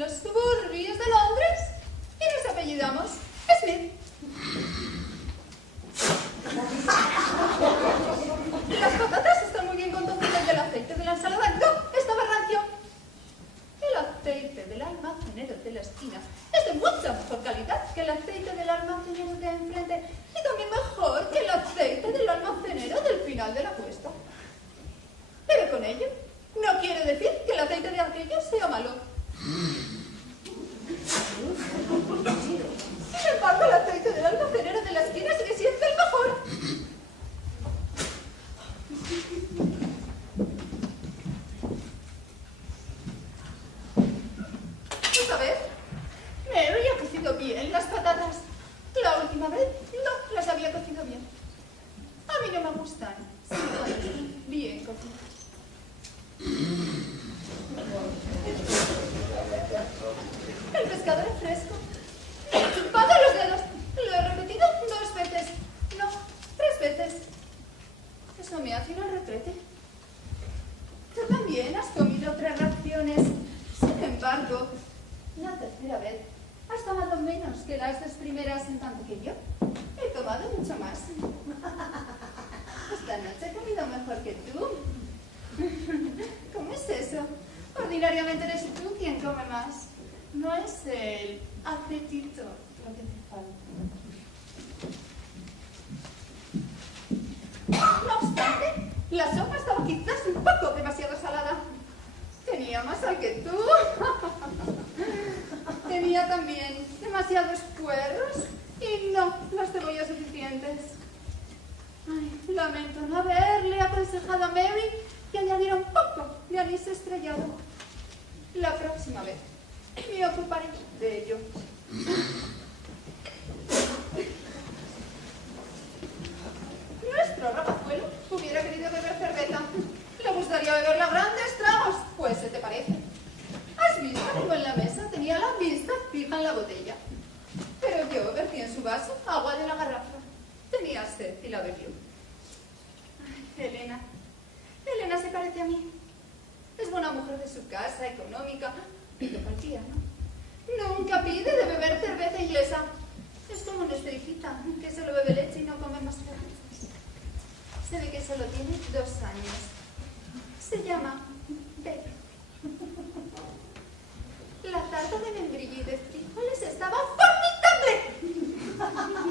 en los suburbios de Londres y nos apellidamos Smith. Las patatas están muy bien conducidas y el aceite de la ensalada no estaba rancio. El aceite del almacenero de la esquina es de mucha mejor calidad que el aceite del almacenero de enfrente y también mejor que el aceite del almacenero del final de la cuesta. Pero con ello no quiere decir que el aceite de aquello sea malo. Sin embargo, el aceite del almacenero de la esquina sigue siendo el mejor. Esta vez, Mary ha cocido bien las patatas. La última vez no las había cocido bien. A mí no me gustan, sino bien cocidas. El pescado era fresco. Me he chupado los dedos. Lo he repetido 2 veces. No, 3 veces. Eso me hace ir al retrete. Tú también has comido 3 raciones. Sin embargo, la tercera vez has tomado menos que las 2 primeras, en tanto que yo he tomado mucho más. Esta noche he comido mejor que tú. ¿Cómo es eso? Ordinariamente eres tú quien come más. No es el apetito lo que te falta. No obstante, la sopa estaba quizás un poco demasiado salada. Tenía más sal que tú. Tenía también demasiados puerros y no las cebollas suficientes. Ay, lamento no haberle aconsejado a Mary que añadiera un poco de anís estrellado. La próxima vez me ocuparé de ello. Nuestro rapazuelo hubiera querido beber cerveza. Le gustaría beberla a grandes tragos, pues ¿se te parece? ¿Has visto cómo en la mesa tenía la vista fija en la botella? Pero yo vertí en su vaso agua de la garrafa. Tenía sed y la bebió. Ay, Elena. Elena se parece a mí. Es buena mujer de su casa, económica, y de cualquiera, ¿no? Nunca pide de beber cerveza inglesa. Es como nuestra hijita, que solo bebe leche y no come más cervezas. Se ve que solo tiene 2 años. Se llama Beth. La tarta de membrillo y de frijoles estaba formidable.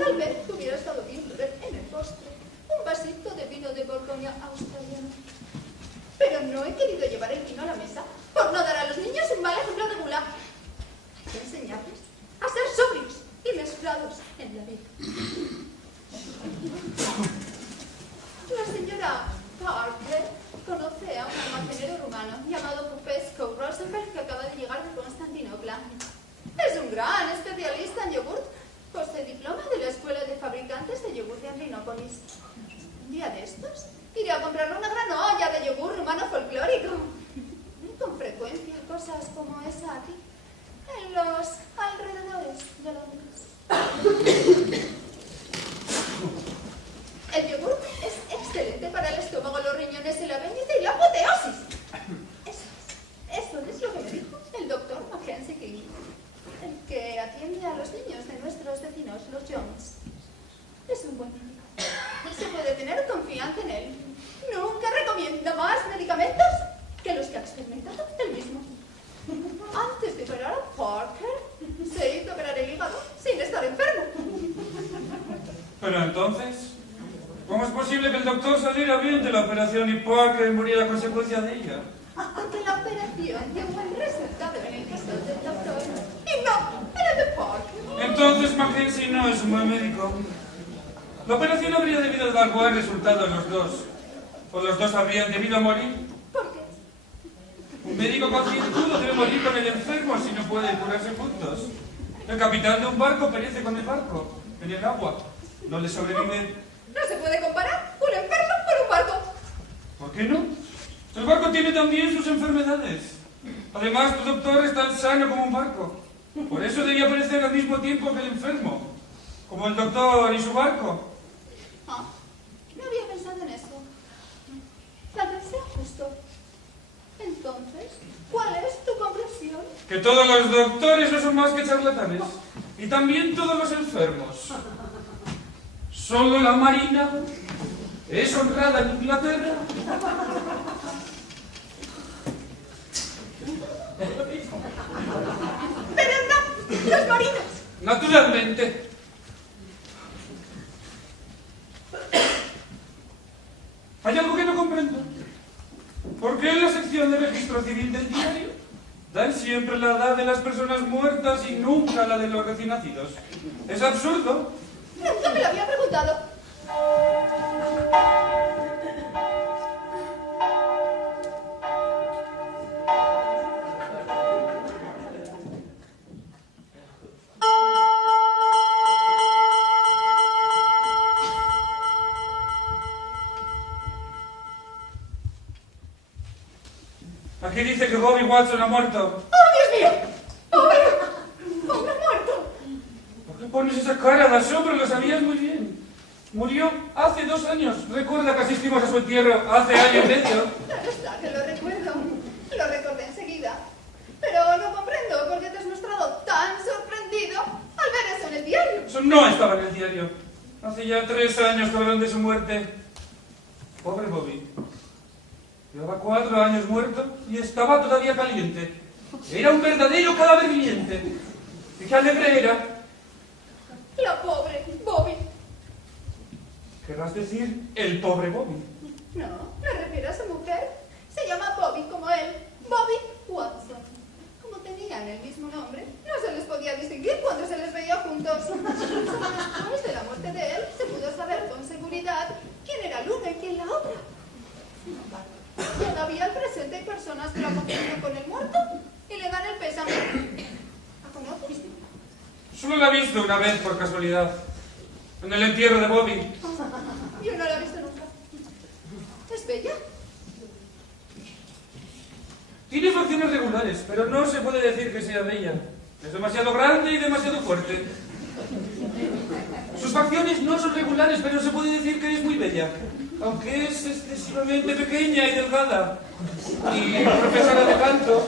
Tal vez hubiera estado bien beber en el postre un vasito de vino de Borgoña australiano. Pero no he querido llevar el vino a la mesa por no dar a los niños un mal ejemplo de gula. Hay que enseñarles a ser sobrios y mezclados en la vida. La señora Parker conoce a un almacenero rumano llamado Popescu Rosenberg que acaba de llegar de Constantinopla. Es un gran especialista en yogurt. Posee diploma de la Escuela de Fabricantes de Yogur de Andrinópolis. Un día de estos iré a comprarle una gran olla de yogur rumano folclórico. Con frecuencia cosas como esa aquí, en los alrededores de Londres. El yogur es excelente para el estómago, los riñones, el apéndice y la apoteosis. Eso es lo que me dijo el doctor Mackenzie King, el que atiende a los niños de nuestros vecinos, los Jones. Es un buen médico. Se puede tener confianza en él. Nunca recomienda más medicamentos que los que ha experimentado él mismo. Antes de operar a Parker, se hizo operar el hígado sin estar enfermo. Pero entonces, ¿cómo es posible que el doctor saliera bien de la operación y Parker muriera a consecuencia de ella? Porque la operación dio buen resultado en el caso del doctor y no en el de Parker. Entonces Mackenzie no es un buen médico. La operación habría debido dar buen resultado a los dos. ¿O los dos habrían debido morir? ¿Por qué? Un médico concienzudo debe morir con el enfermo si no puede curarse juntos. El capitán de un barco perece con el barco, en el agua. No le sobrevive. No se puede comparar un enfermo con un barco. ¿Por qué no? El barco tiene también sus enfermedades. Además, tu doctor es tan sano como un barco. Por eso debía perecer al mismo tiempo que el enfermo. Como el doctor y su barco. No había pensado en eso. Tal vez sea justo. Entonces, ¿cuál es tu conclusión? Que todos los doctores no son más que charlatanes. Y también todos los enfermos. Solo la Marina es honrada en Inglaterra. Pero no, los marinos. Naturalmente. Hay algo que no comprendo. ¿Por qué en la sección de registro civil del diario dan siempre la edad de las personas muertas y nunca la de los recién nacidos? Es absurdo. Nunca me lo había preguntado. Aquí dice que Bobby Watson ha muerto. ¡Oh, Dios mío! ¡Pobre! ¡Pobre muerto! ¿Por qué pones esa cara de asombro? Lo sabías muy bien. Murió hace 2 años. Recuerda que asistimos a su entierro hace año y medio. Claro está que lo recuerdo. Lo recordé enseguida. Pero no comprendo por qué te has mostrado tan sorprendido al ver eso en el diario. Eso no estaba en el diario. Hace ya 3 años que hablaron de su muerte. Pobre Bobby. Llevaba 4 años muerto y estaba todavía caliente. Era un verdadero cadáver viviente. ¿Y qué alegre era? La pobre Bobby. ¿Querrás decir el pobre Bobby? No, me refiero a su mujer. Se llama Bobby como él. Bobby Watson. Como tenían el mismo nombre, no se les podía distinguir cuando se les veía juntos. Solo después de la muerte de él se pudo saber con seguridad quién era el uno y quién la otra. Sin embargo, todavía al presente hay personas que lo confunden con el muerto y le dan el pésame. ¿La conoces? Solo la he visto una vez por casualidad. En el entierro de Bobby. Yo no la he visto nunca. ¿Es bella? Tiene facciones regulares, pero no se puede decir que sea bella. Es demasiado grande y demasiado fuerte. Sus facciones no son regulares, pero se puede decir que es muy bella. Aunque es excesivamente pequeña y delgada. Y profesora de canto.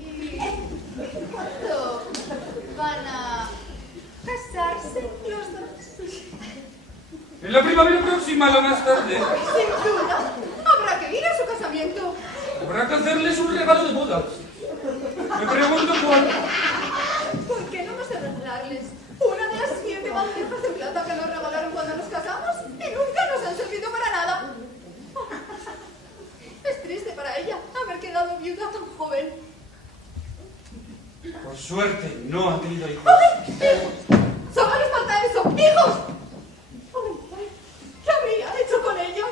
¿Y cuándo van a casarse los dos? En la primavera próxima, lo más tarde. Sin duda, habrá que ir a su casamiento. Habrá que hacerles un regalo de bodas. Me pregunto cuál. ¿Por qué no vas a regalarles una de las 7 bandejas de plata que nos regalaron cuando nos casamos y nunca nos han servido para nada? Es triste para ella haber quedado viuda tan joven. Por suerte, no ha tenido hijos. ¡Ay, hijos! ¡Solo les falta eso! ¡Hijos! ¡Ay, ¿qué habría hecho con ellos?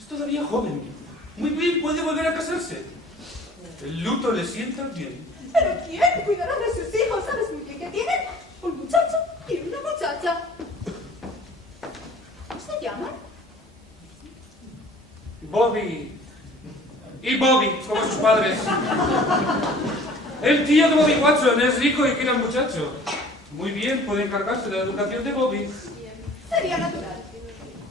Es todavía joven. Muy bien, puede volver a casarse. El luto le sienta bien. ¿Pero quién cuidará de sus hijos? ¿Sabes muy bien que tienen? Un muchacho y una muchacha. ¿Cómo se llaman? Bobby. Y Bobby, como sus padres. El tío de Bobby Watson es rico y quiere al muchacho. Muy bien, puede encargarse de la educación de Bobby. Bien, sería natural.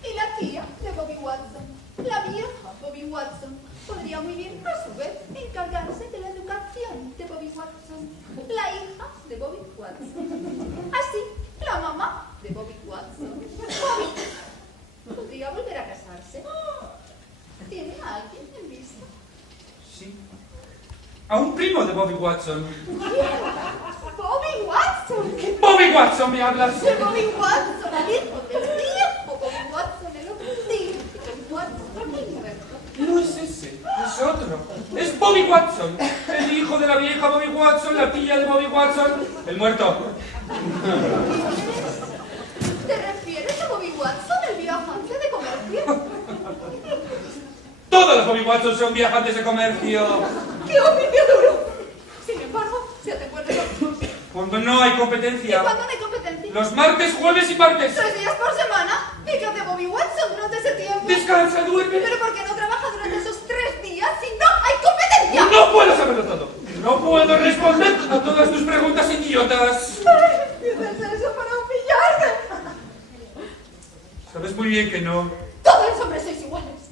Y la tía de Bobby Watson, la vieja Bobby Watson, podría muy bien, a su vez, encargarse de la educación de Bobby Watson, la hija de Bobby Watson. Así, la mamá de Bobby Watson, Bobby, podría volver a casarse. ¿Tiene a alguien en vista? Sí. A un primo de Bobby Watson. ¡Bobby Watson! ¡Bobby Watson, me hablas! De Bobby Watson, el hijo del viejo Bobby Watson, el otro tío de Bobby Watson, el muerto. No es ese, es otro. Es Bobby Watson, el hijo de la vieja Bobby Watson, la tía de Bobby Watson, el muerto. ¿Te refieres a Bobby Watson, el viajante de comercio? Todos los Bobby Watson son viajantes de comercio. ¡Qué oficio duro! Sin embargo, si te acuerdas Cuando no hay ¿y competencia. cuándo no hay competencia? Los martes, jueves y martes. 3 días por semana. ¿Y qué hace Bobby Watson durante ese tiempo? Descansa, duerme. ¿Pero por qué no trabaja durante esos 3 días si no hay competencia? No puedo saberlo todo. No puedo responder a todas tus preguntas idiotas. Ay, muy bien que no. Todos los hombres sois iguales.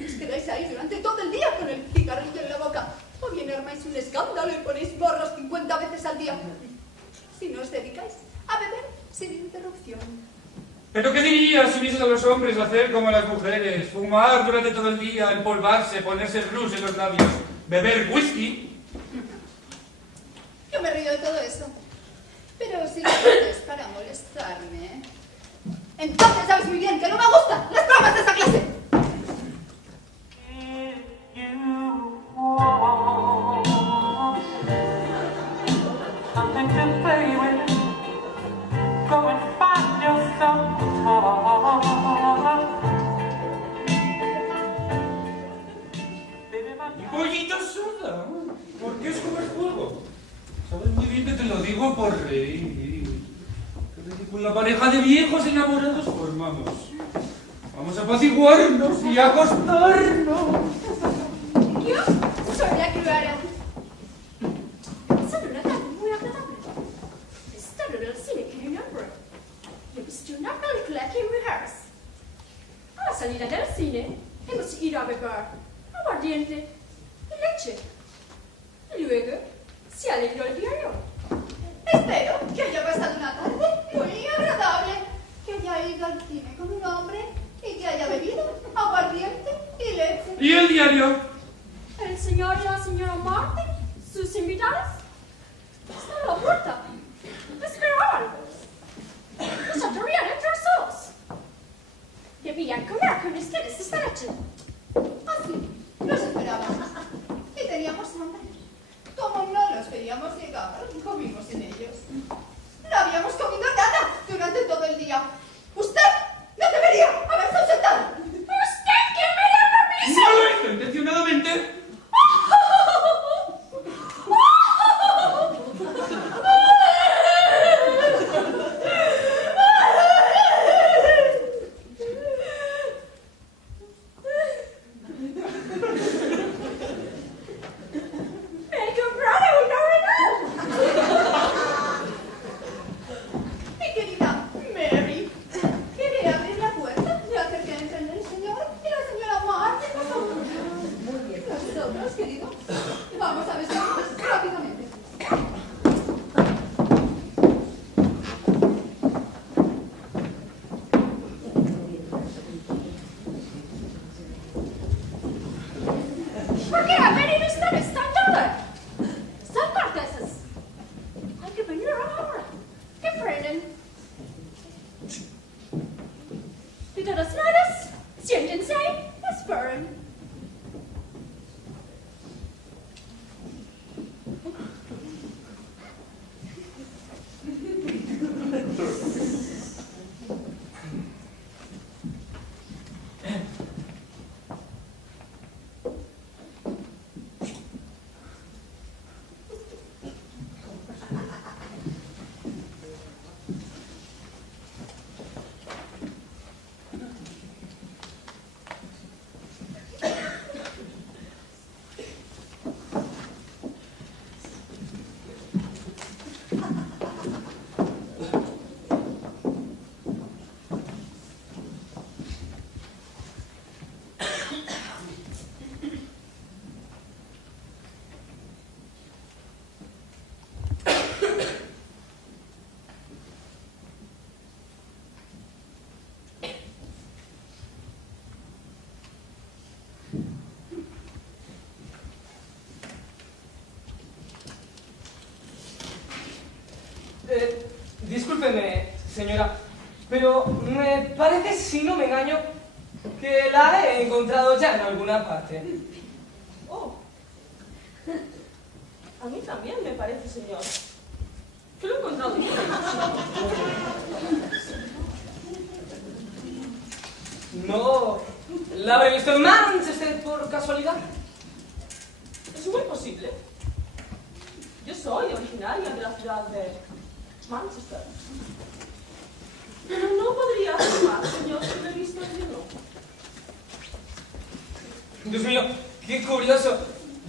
Os quedáis ahí durante todo el día con el cigarrillo en la boca. O bien armáis un escándalo y ponéis morros 50 veces al día. Si no os dedicáis a beber sin interrupción. ¿Pero qué dirías si vieses a los hombres hacer como las mujeres? Fumar durante todo el día, empolvarse, ponerse rouge en los labios, beber whisky. Yo me río de todo eso. Pero si lo haces para molestarme, entonces sabes muy bien que no me gustan las bromas de esa clase. Un pollito soda. ¿Por qué es como el juego? Sabes muy bien que te lo digo por reír. Qué ridícula pareja de viejos enamorados formamos. Vamos a apaciguarnos y a acostarnos. Yo soy la cruara. Soy una tarde muy agradable. Estar en el cine que me nombre. He visto una película que rehearse. A la salida del cine, hemos ido a beber aguardiente y leche. Y luego se ha leído el diario. Espero que haya pasado una tarde muy agradable, que haya ido al cine con un hombre y que haya bebido aguardiente y leche. ¿Y el diario? El señor y la señora Martin, sus invitados, están a la puerta. Esperaban. Nos adorían entre solos. Debían comer con ustedes esta noche. Así, nos esperaban. Y teníamos hambre. Como no los veíamos llegar, comimos sin ellos. No habíamos comido nada durante todo el día. Usted no debería haberse ausentado. ¿Usted quién me da permiso? No lo hizo intencionadamente. Discúlpeme, señora, pero me parece, si no me engaño, que la he encontrado ya en alguna parte. Oh, a mí también me parece, señor, que lo he encontrado bien. ¿No la habré visto en Manchester por casualidad? Es muy posible. Yo soy originaria de la ciudad de Manchester. Pero no podría afirmar, señor, que lo he visto en no. Dios mío, qué curioso.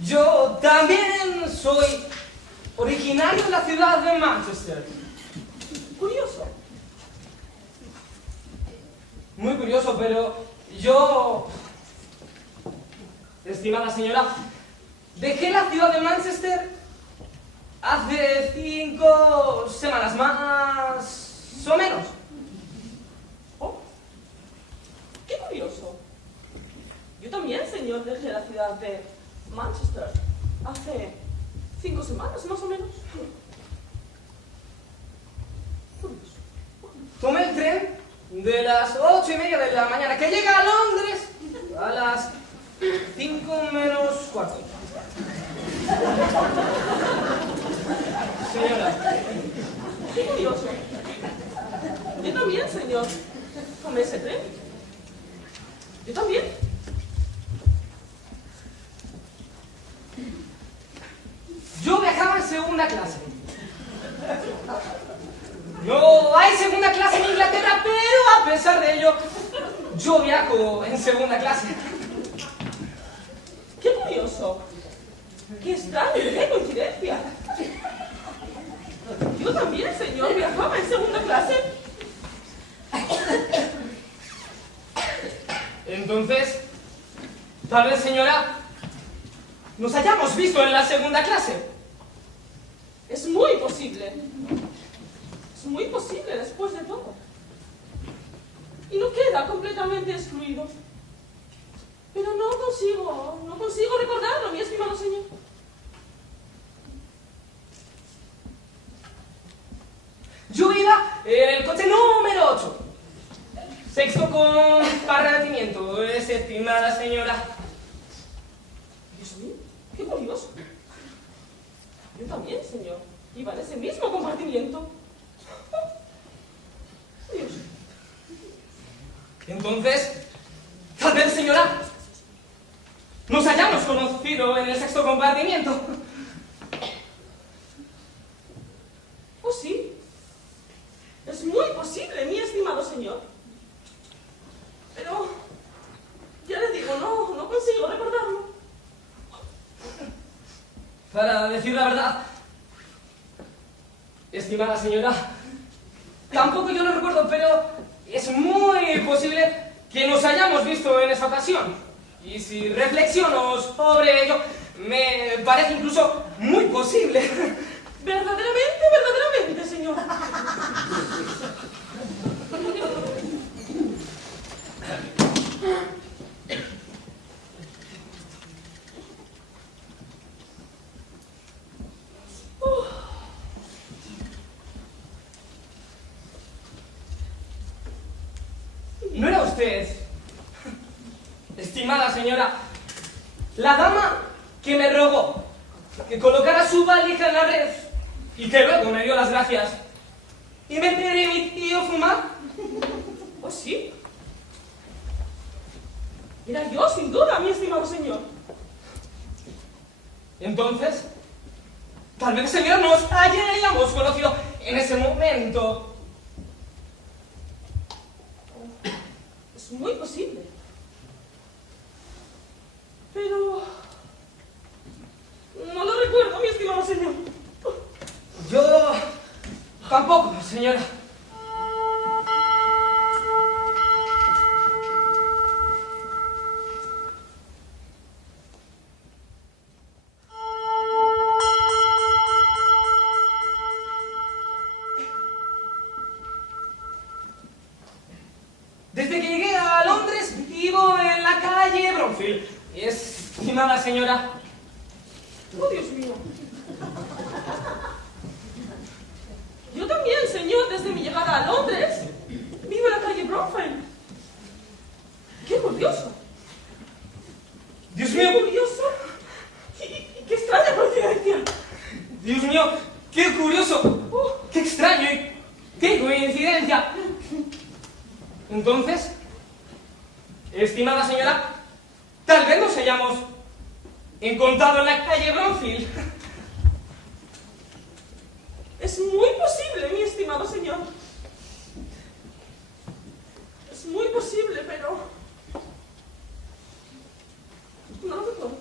Yo también soy originario de la ciudad de Manchester. Curioso. muy curioso, pero yo, estimada señora, dejé la ciudad de Manchester hace 5 semanas más o menos. Oh, qué curioso. Yo también, señor, dejé la ciudad de Manchester hace 5 semanas más o menos. Curioso. Tomé el tren de las 8:30 de la mañana, que llega a Londres a las 5 menos cuarto. Señora, Qué curioso. Yo también, señor, tomé ese tren. Yo también. yo viajaba en segunda clase. No hay segunda clase en Inglaterra, pero a pesar de ello, yo viajo en segunda clase. Qué curioso. Qué extraño, qué coincidencia. Yo también, señor, viajaba en segunda clase. Entonces, tal vez, señora, nos hayamos visto en la segunda clase. Es muy posible. Es muy posible después de todo. Y no queda completamente excluido. Pero no consigo recordarlo, mi estimado señor. Yo iba en el coche número 8. Sexto compartimiento, estimada señora. Dios mío, qué curioso. Yo también, señor. Iba en ese mismo compartimiento. Dios. Entonces, tal vez, señora, nos hayamos conocido en el sexto compartimiento. Oh, sí. Es muy posible, mi estimado señor. Pero, ya le digo, no consigo recordarlo. Para decir la verdad, estimada señora, tampoco yo lo recuerdo, pero es muy posible que nos hayamos visto en esa ocasión. Y si reflexiono sobre ello, me parece incluso muy posible. Verdaderamente, señor. ¿No era usted, estimada señora, la dama que me rogó que colocara su valija en la red y que luego me dio las gracias y me permitió fumar? Oh, sí. Era yo, sin duda, mi estimado señor. Entonces, tal vez, señora, nos hayamos conocido en ese momento. Es muy posible. Pero... no lo recuerdo, mi estimado señor. Yo tampoco, señora. Desde que llegué a Londres vivo en la calle Bronfield. Estimada señora, Oh, Dios mío. Yo también, señor, desde mi llegada a Londres, vivo en la calle Bromfield. ¡Qué curioso! Dios ¡Qué mío, curioso! Y qué extraña coincidencia! Dios mío, qué curioso, qué extraño y qué coincidencia. Entonces, estimada señora, tal vez nos hayamos encontrado en la calle Bronfield. Es muy posible, mi estimado señor. Es muy posible, pero... no lo recuerdo.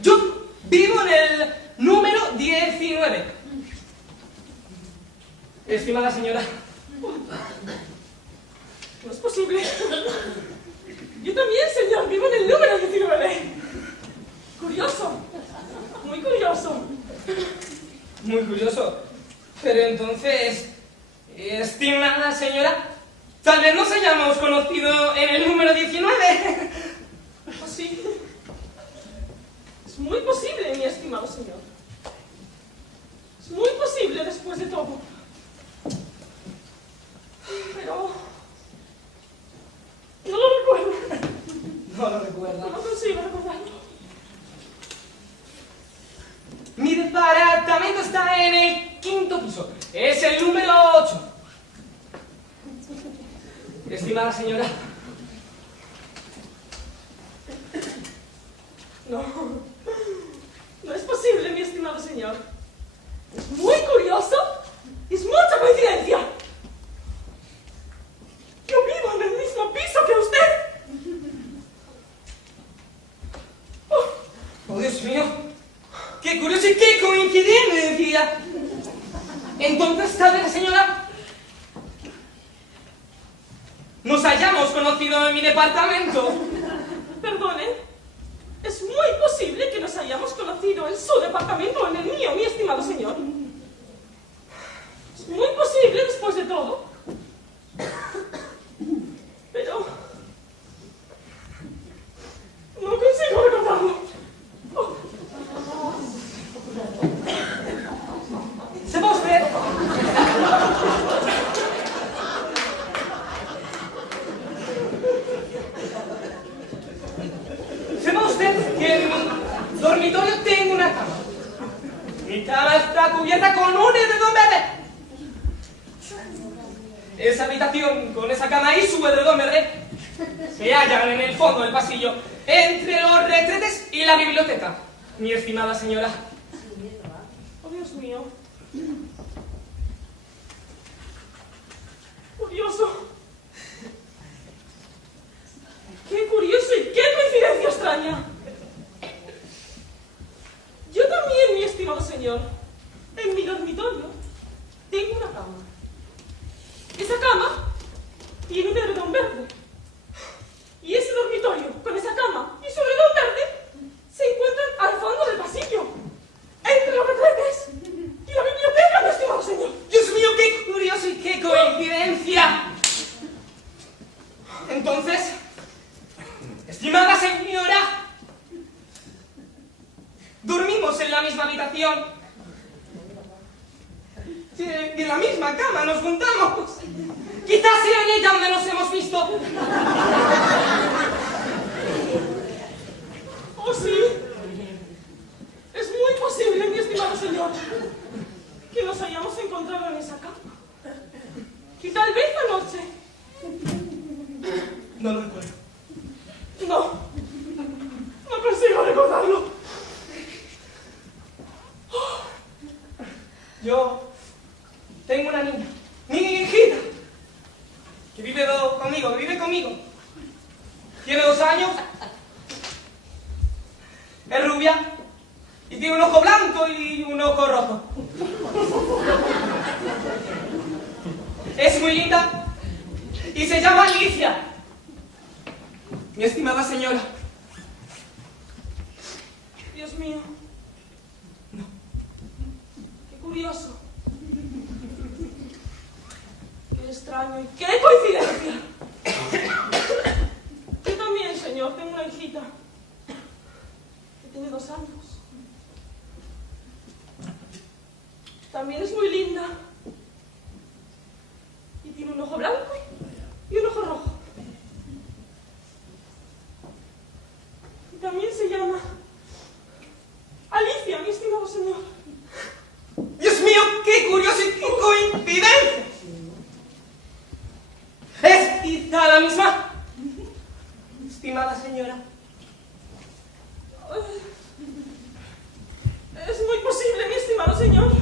Yo vivo en el número 19. Estimada señora, No es posible. posible. Yo también, señor, vivo en el número 19. Curioso. Muy curioso. Muy curioso. Pero entonces, estimada señora, tal vez nos hayamos conocido en el número 19. ¿Oh, sí? Es muy posible, mi estimado señor. Es muy posible después de todo. Pero... no lo recuerdo. No lo recuerda. No consigo recordarlo. Mi departamento está en el 5º piso. Es el número 8. Estimada señora. No. No es posible, mi estimado señor. Es muy curioso y es mucha coincidencia. Yo vivo en el mismo piso que usted. Oh, Dios mío. ¡Qué curioso y qué coincidencia! Entonces, tal vez, señora, nos hayamos conocido en mi departamento. Perdone, es muy posible que nos hayamos conocido en su departamento o en el mío, mi estimado señor. Es muy posible después de todo. Pero... no consigo recordarlo. ¿Sepa usted? ¿Sepa usted que en mi dormitorio tengo una cama? Mi cama está cubierta con un edredón verde. Esa habitación con esa cama y su edredón verde se hallan en el fondo del pasillo, entre los retretes y la biblioteca, mi estimada señora. Oh, Dios mío. Curioso. Qué curioso y qué coincidencia extraña. Yo también, mi estimado señor, en mi dormitorio tengo una cama. Esa cama tiene un edredón verde. Y ese dormitorio, con esa cama y su edredón verde, se encuentran al fondo del pasillo, entre los retretes y la biblioteca, mi estimado señor. ¡Dios mío, qué curioso y qué coincidencia! Entonces, estimada señora, dormimos en la misma habitación. En la misma cama nos juntamos. Quizás sea en ella donde nos hemos visto. Oh, sí. Es muy posible, mi estimado señor, que nos hayamos encontrado en esa cama. Y tal vez anoche. No lo recuerdo. No consigo recordarlo. Yo tengo una niña, mi hijita, que vive conmigo. Tiene 2 años, es rubia y tiene un ojo blanco y un ojo rojo. Es muy linda y se llama Alicia. Mi estimada señora. Dios mío. Qué curioso. Qué extraño y qué coincidencia. Yo también, señor, tengo una hijita que tiene 2 años. También es muy linda. Y tiene un ojo blanco y un ojo rojo. Y también se llama Alicia, mi estimado señor. Dios mío, qué curioso y qué coincidencia. Es quizá la misma. Estimada señora. Es muy posible, mi estimado señor.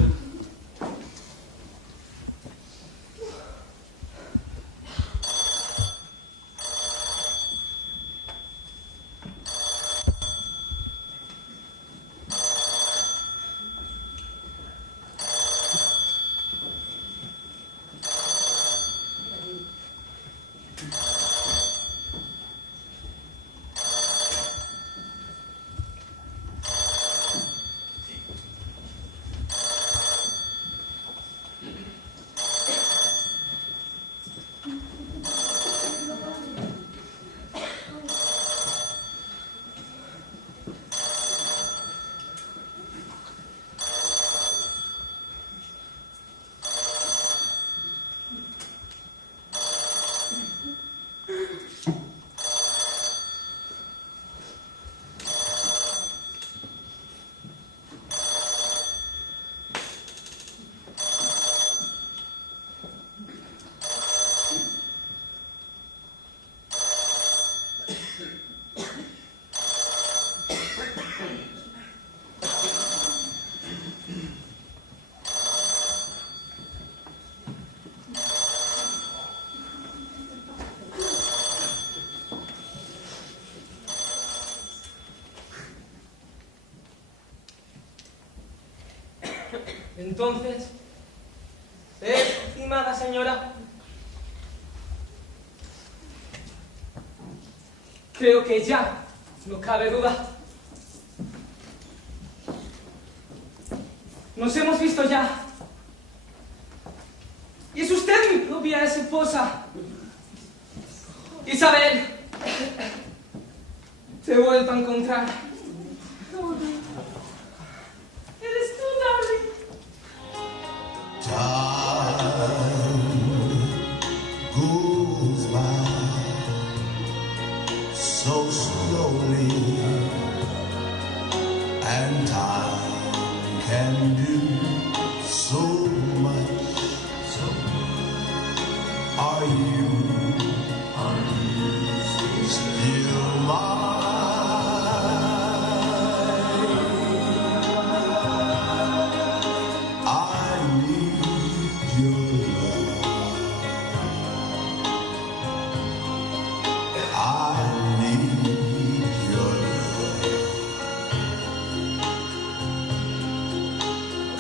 Entonces, estimada señora, creo que ya no cabe duda. Nos hemos visto ya. Y es usted mi propia esposa. Isabel, te he vuelto a encontrar. Eres tú, darling. Time goes by so slowly, and time can do so much. Are you still mine? I need your love. I need your love.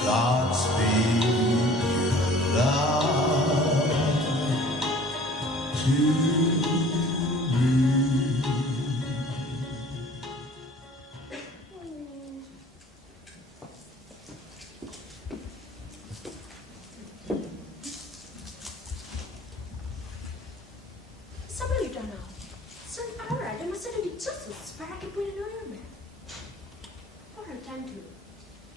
Godspeed your love to me. Isabelita, son ahora demasiado dichosos para que puedan oírme. Por lo tanto,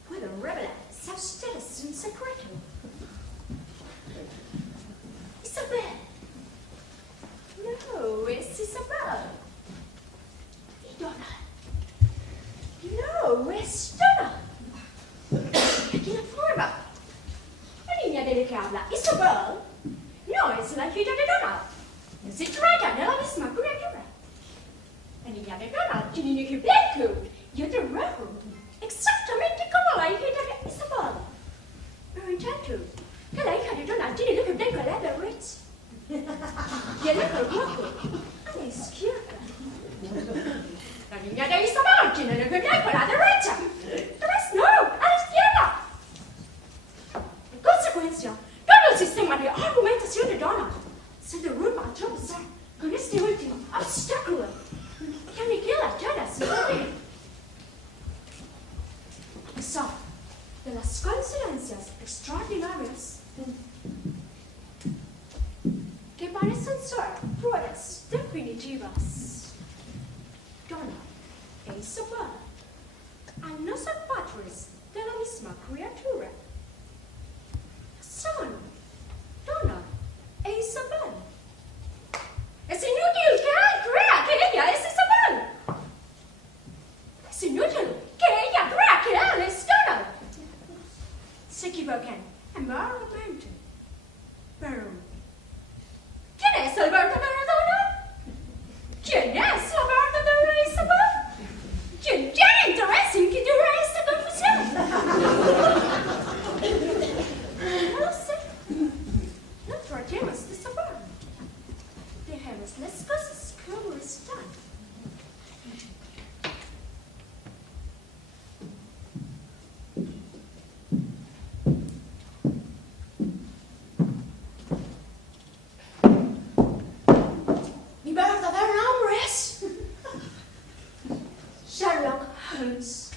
puedo revelarles a ustedes un secreto. Isabel. No, es Isabel. Y Donald. No, es Donald. Aquí la forma. La niña de la que habla Isabel no es la hija de Donald. No se trata de la misma criatura. La niña de Donald tiene un ojo blanco y otro rojo, exactamente como la hija de Isabel. Pero en tanto, que la hija de Donald tiene el ojo blanco a la derecha y el ojo rojo a la izquierda. La niña de Isabel tiene el ojo blanco a la derecha, pero no, a la izquierda. En consecuencia, todo el sistema de argumentación de Donald se derrumba a tropezar con este último obstáculo que aniquila toda su vida. A pesar de las coincidencias extraordinarias que parecen ser pruebas definitivas, Donald e Isabel, al no ser padres de la misma criatura, son Donald e Isabel. Es inútil que él crea que ella es Isabel. Es inútil que ella crea que él es Donald. Se equivocan amargamente. Pero, ¿quién es el verdadero Donald? ¿Quién es la verdadera Isabel? ¿Quién tiene interés en que dure esta confusión? No lo sé. No tratemos de saber. Dejemos las cosas como están. Mi verdadero nombre es Sherlock Holmes.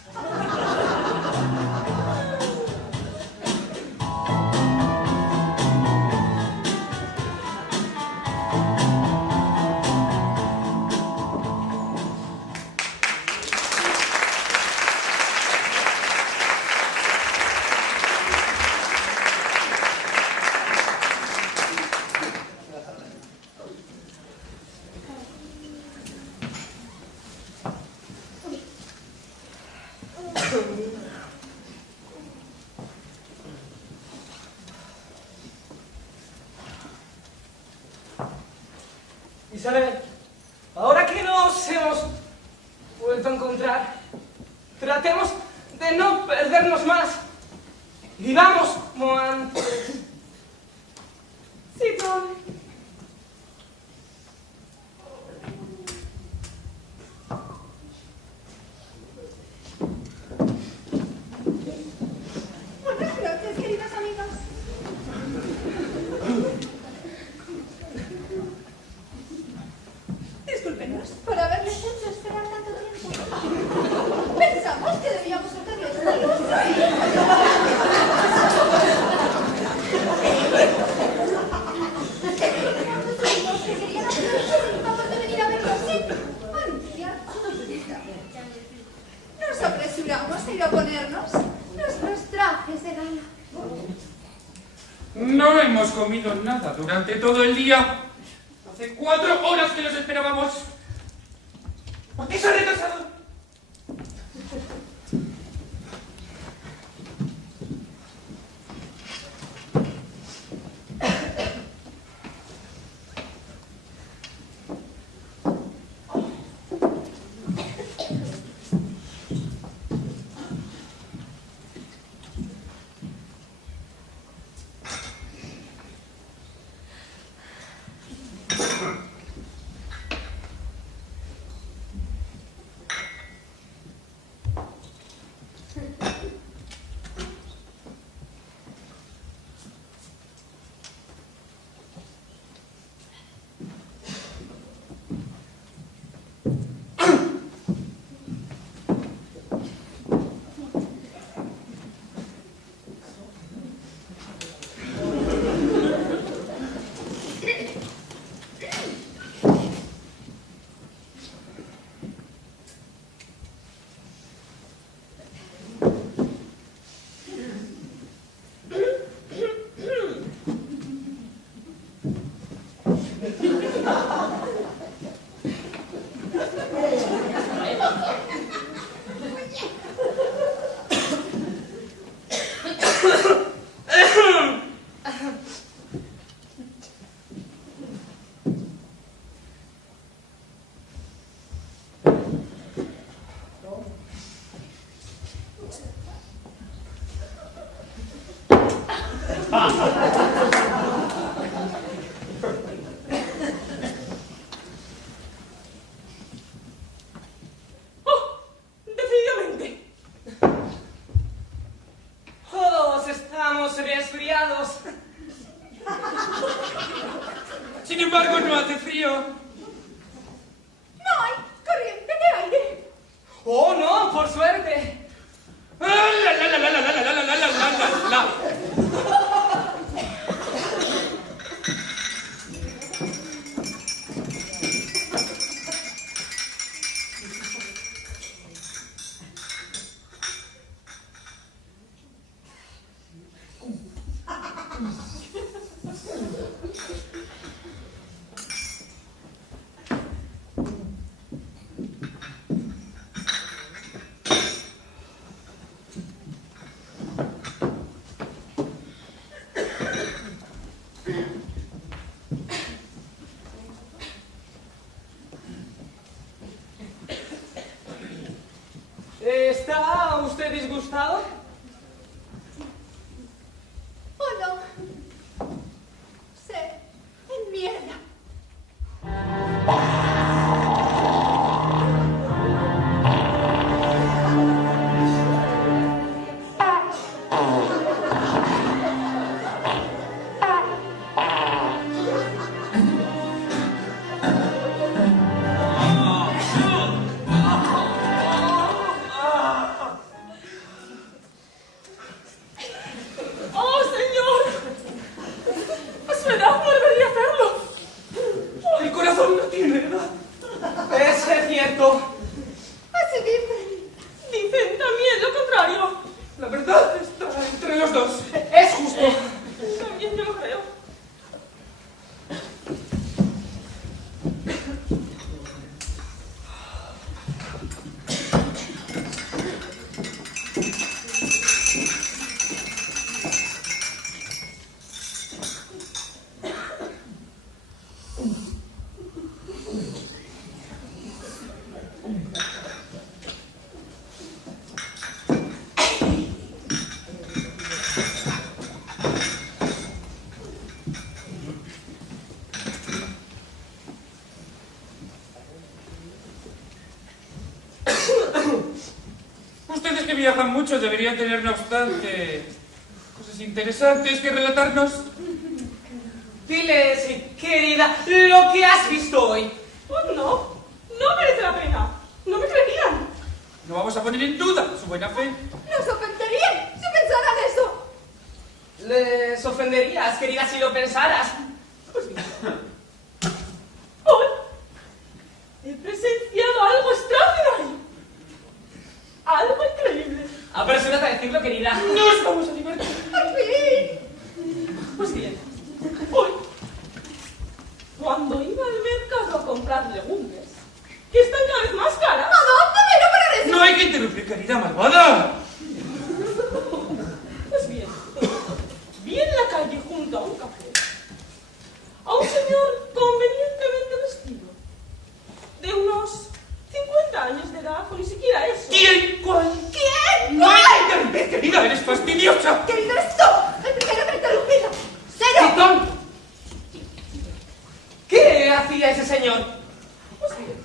Isabel, ahora que nos hemos vuelto a encontrar, tratemos de no perdernos más. Vivamos como antes. Sí, darling. Buenas noches, menos por haberles hecho esperar tanto tiempo. Pensamos que debíamos hacerles una ilusión. Que querían hacernos el favor de venir a verlo así. Anunciar su visita. Nos apresuramos a ir a ponernos nuestros trajes de gala. No hemos comido nada durante todo el día. Hace 4 horas que los esperábamos. ¿Por qué se ha retrasado? Sin embargo, no hace frío. No hay corriente de aire. ¡Oh, no! ¡Por suerte! ¿Está usted disgustado? ¿O no? Sé, en mierda. ¡Oh, señor! A su edad no debería hacerlo. El corazón no tiene edad. Es cierto. Así dicen. Dicen también lo contrario. La verdad está entre los dos. Es justo. También yo lo creo. Ustedes que viajan mucho deberían tener, no obstante, cosas interesantes que relatarnos. Diles, querida, lo que has visto hoy. Oh, no. a poner en duda su buena fe. Nos ofenderían si pensaran eso. Les ofenderías, querida, si lo pensaras. Pues bien. Hoy he presenciado algo extraordinario. Algo increíble. Apresúrate a decirlo, querida. Nos vamos a divertir. ¡Por fin! Pues bien, hoy, cuando iba al mercado a comprar legumbres, que están cada vez más caras, ¿A dónde me a parar eso? No hay que interrumpir, querida malvada. pues bien, vi en la calle junto a un café a un señor convenientemente vestido, de unos 50 años de edad, o ni siquiera eso. ¿Quién? ¿Cuál? ¿Quién? No hay que interrumpir, querida, eres fastidiosa. Querido, eres tú el primero que ha interrumpido. ¡Cero! ¡Titón! ¿Qué hacía ese señor? Pues bien,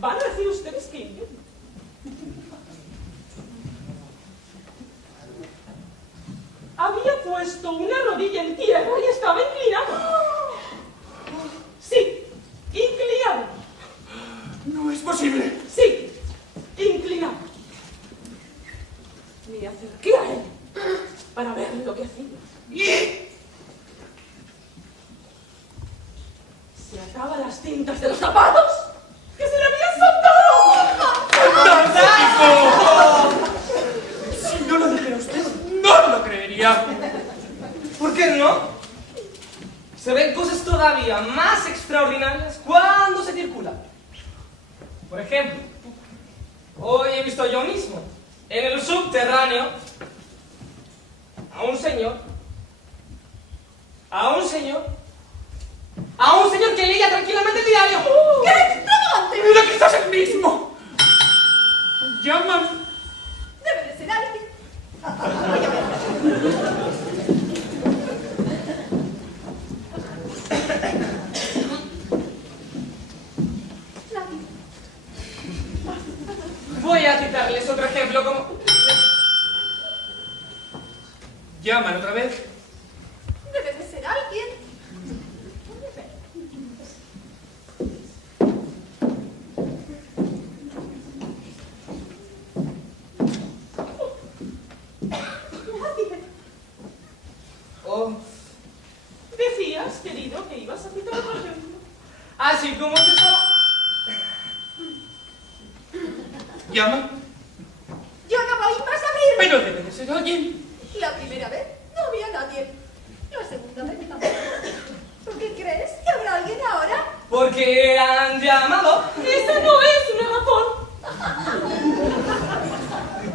van a decir ustedes que idiota. Había puesto una rodilla en tierra y estaba inclinado. Sí, inclinado. No es posible. Sí, inclinado. Me acerqué a él para ver lo que hacía. ¿Y? Se ataba las cintas de los zapatos que se le habían soltado. ¡Fantástico! Si no lo dijera usted, no lo creería. ¿Por qué no? Se ven cosas todavía más extraordinarias cuando se circula. Por ejemplo, hoy he visto yo mismo, en el subterráneo, a un señor que leía tranquilamente el diario. ¡Qué extravagante! ¡Mira, quizás el mismo! Llaman. Debe de ser alguien. Voy a ver. Nadie. Voy a citarles otro ejemplo como... Llaman otra vez. Debe de ser alguien. Nadie. Oh, Decías, querido, que ibas a citar por ejemplo. así como se estaba... Llaman. Yo no voy más a abrir. Pero debe de ser alguien. La primera vez no había nadie. La segunda vez tampoco. ¿Por qué crees que habrá alguien ahora? Porque han llamado. Esa no es una razón.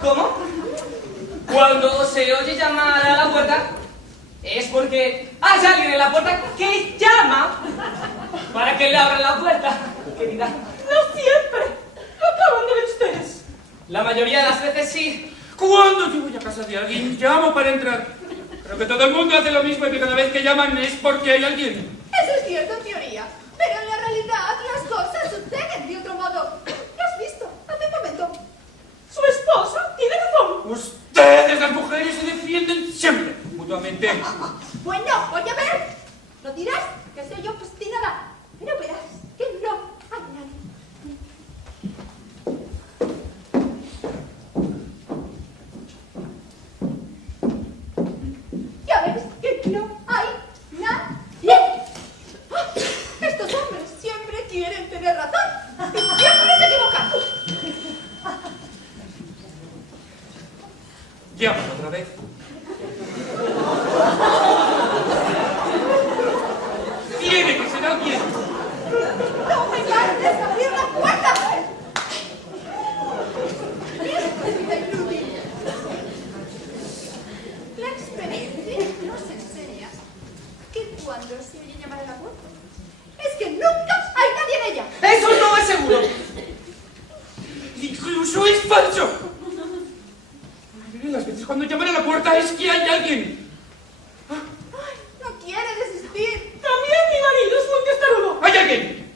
¿Cómo? Cuando se oye llamar a la puerta, es porque hay alguien en la puerta que llama para que le abran la puerta, querida. No siempre. Lo acaban de ver ustedes. La mayoría de las veces sí. Cuando yo voy a casa de alguien, llamo para entrar. Creo que todo el mundo hace lo mismo y que cada vez que llaman es porque hay alguien. Eso es cierto en teoría. Pero en la realidad las cosas suceden de otro modo. ¿Lo has visto? Hace un momento. Su esposa tiene razón. Ustedes, las mujeres, se defienden siempre, mutuamente. Bueno, voy a ver. ¿Lo dirás? Que soy yo obstinada. Pero verás que no hay nadie. Ya ves que no hay nadie. Estos hombres siempre quieren tener razón. Y siempre se equivocan. Llaman otra vez. Tiene que ser alguien. ¡No me mandes a abrir la puerta! Estúpida inútil. La experiencia nos enseña que cuando se oye llamar a la puerta es que nunca hay nadie en ella. Eso no es seguro. Incluso es falso. Las veces cuando llaman a la puerta es que hay alguien. Ay, no quiere desistir. También mi marido es muy testarudo. ¡Hay alguien!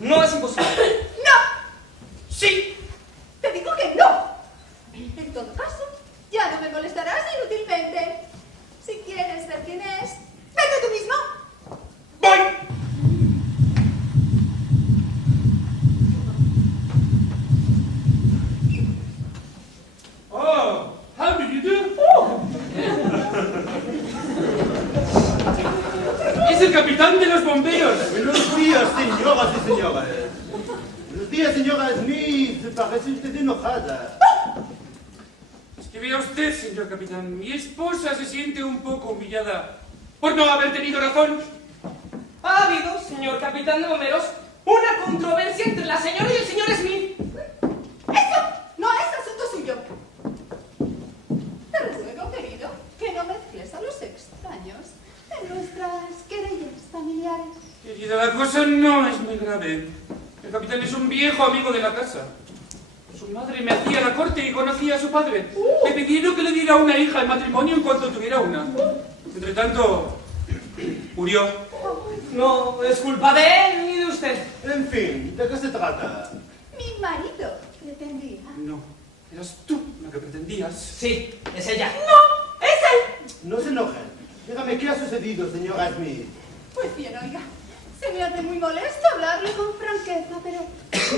No es imposible. ¡No! ¡Sí! Te digo que no. En todo caso, ya no me molestarás inútilmente. Si quieres ver quién es, vete tú mismo. ¡Voy! Buenos días, señoras y señores. Buenos días, señora Smith. Parece usted enojada. Es que vea usted, señor capitán, mi esposa se siente un poco humillada por no haber tenido razón. Ha habido, señor capitán de bomberos, una controversia entre la señora y el señor Smith. ¡Eso no es asunto suyo! Te ruego, querido, que no mezcles a los extraños en nuestras querellas familiares. Querida, la cosa no es muy grave. El capitán es un viejo amigo de la casa. Su madre me hacía la corte y conocía a su padre. Me pidieron que le diera una hija en matrimonio en cuanto tuviera una. Entre tanto, murió. No es culpa de él ni de usted. En fin, ¿de qué se trata? Mi marido pretendía. No, eras tú la que pretendías. Sí, es ella. ¡No! ¡Es él! No se enojen. Dígame, ¿qué ha sucedido, señora Smith? Pues bien, oiga, se me hace muy molesto hablarle con franqueza, pero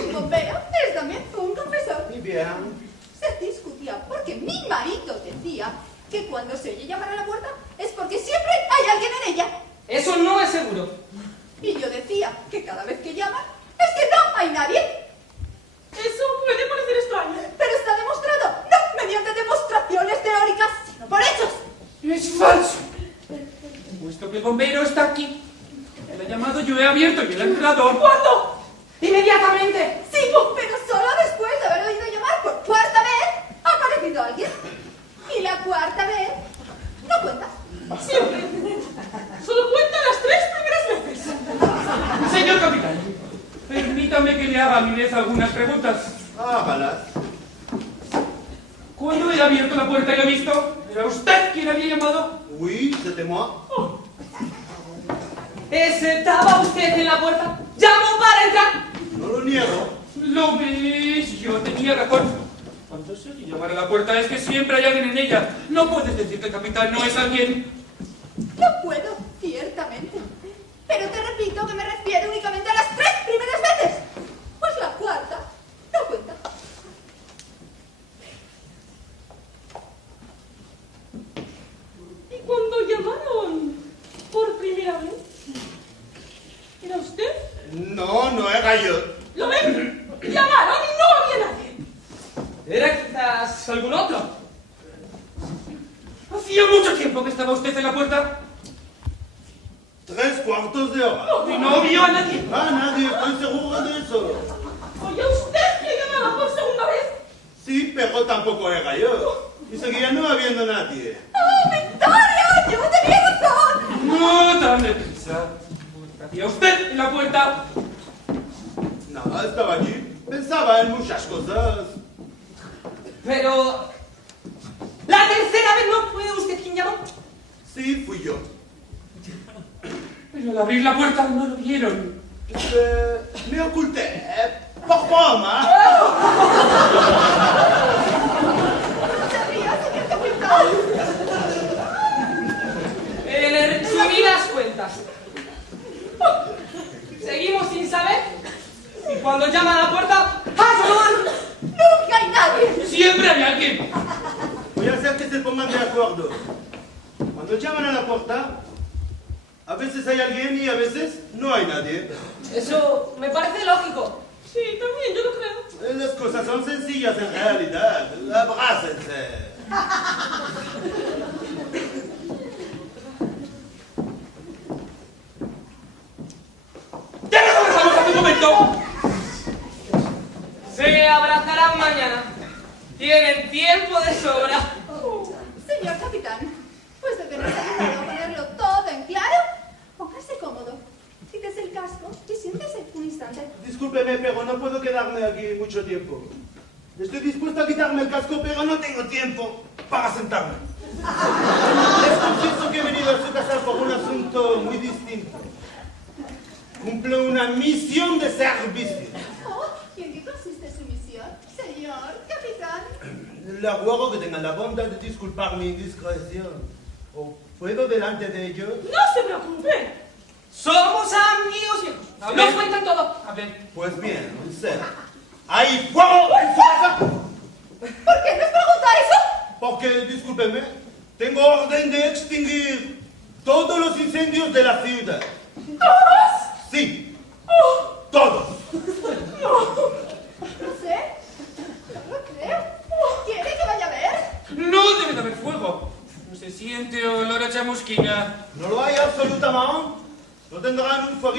un bombero es también un confesor. Y bien. Se discutía porque mi marido decía que cuando se oye llamar a la puerta es porque siempre hay alguien en ella. Eso no es seguro. Y yo decía que cada vez que llaman es que no hay nadie. Eso puede parecer extraño. Pero está demostrado, no mediante demostraciones teóricas, sino por hechos. Es falso. Puesto que el bombero está aquí. Él ha llamado, yo he abierto y él ha entrado. ¿Cuándo? Inmediatamente. Sí, pero solo después de haber oído llamar por cuarta vez ha aparecido alguien. Y la cuarta vez no cuenta. Siempre. Solo cuenta las 3 primeras veces. Señor capitán, permítame que le haga a mi vez algunas preguntas. Hágalas. Cuando he abierto la puerta y lo he visto, ¿era usted quien había llamado? Oui, c'était moi. ¿Estaba usted en la puerta? ¡Llamó para entrar! No lo niego. Lo ves, yo tenía razón. Cuando se oye llamar a la puerta es que siempre hay alguien en ella. No puedes decir que el capitán no es alguien. No puedo, ciertamente. Pero te repito que me refiero únicamente a las 3 primeras veces. Pues la cuarta no cuenta. ¿Y cuando llamaron por primera vez? ¿Era usted? No, no era yo. ¿Lo ven? Llamaron y no había nadie. ¿Era quizás algún otro? Hacía mucho tiempo que estaba usted en la puerta 3 cuartos de hora. y no vio a nadie. Ah, nadie, estoy seguro de eso. ¿Oye usted que llamaba por segunda vez? Sí, pero tampoco era yo. Y seguía no habiendo nadie. ¡Oh, Victoria! ¡Yo tenía razón! No tan deprisa. ¿Qué hacía usted en la puerta? Nada, estaba allí. Pensaba en muchas cosas. Pero... ¿la tercera vez no fue usted quien llamó? Sí, fui yo. Pero al abrir la puerta no lo vieron. Me oculté. Por broma. No sabía, señor capitán. En resumidas cuentas. Seguimos sin saber. Y cuando llama a la puerta, ¡ayudan! Nunca hay nadie. Siempre hay alguien. Voy a hacer que se pongan de acuerdo. Cuando llaman a la puerta, a veces hay alguien y a veces no hay nadie. Eso me parece lógico. Sí, también, yo lo creo. Las cosas son sencillas en realidad. Abrácense. ¡Ya nos abrazamos hace un momento! Se abrazarán mañana. Tienen tiempo de sobra. Señor capitán, puesto que nos ha ayudado a ponerlo todo en claro, póngase cómodo, quítese el casco y siéntese un instante. Discúlpeme, pero no puedo quedarme aquí mucho tiempo. Estoy dispuesto a quitarme el casco, pero no tengo tiempo para sentarme. Les confieso que he venido a su casa por un asunto muy distinto. Cumplo una misión de servicio. Oh, ¿y en qué consiste su misión, señor capitán? Le ruego que tengan la bondad de disculpar mi indiscreción. ¿O puedo delante de ellos? No se preocupe. Somos amigos viejos. A ver. Nos cuentan todo. A ver, Pues bien, observa. ¡Hay fuego en su casa! ¿Por qué nos pregunta eso? Porque, discúlpeme, tengo orden de extinguir todos los incendios de la ciudad. ¿Todos? Sí,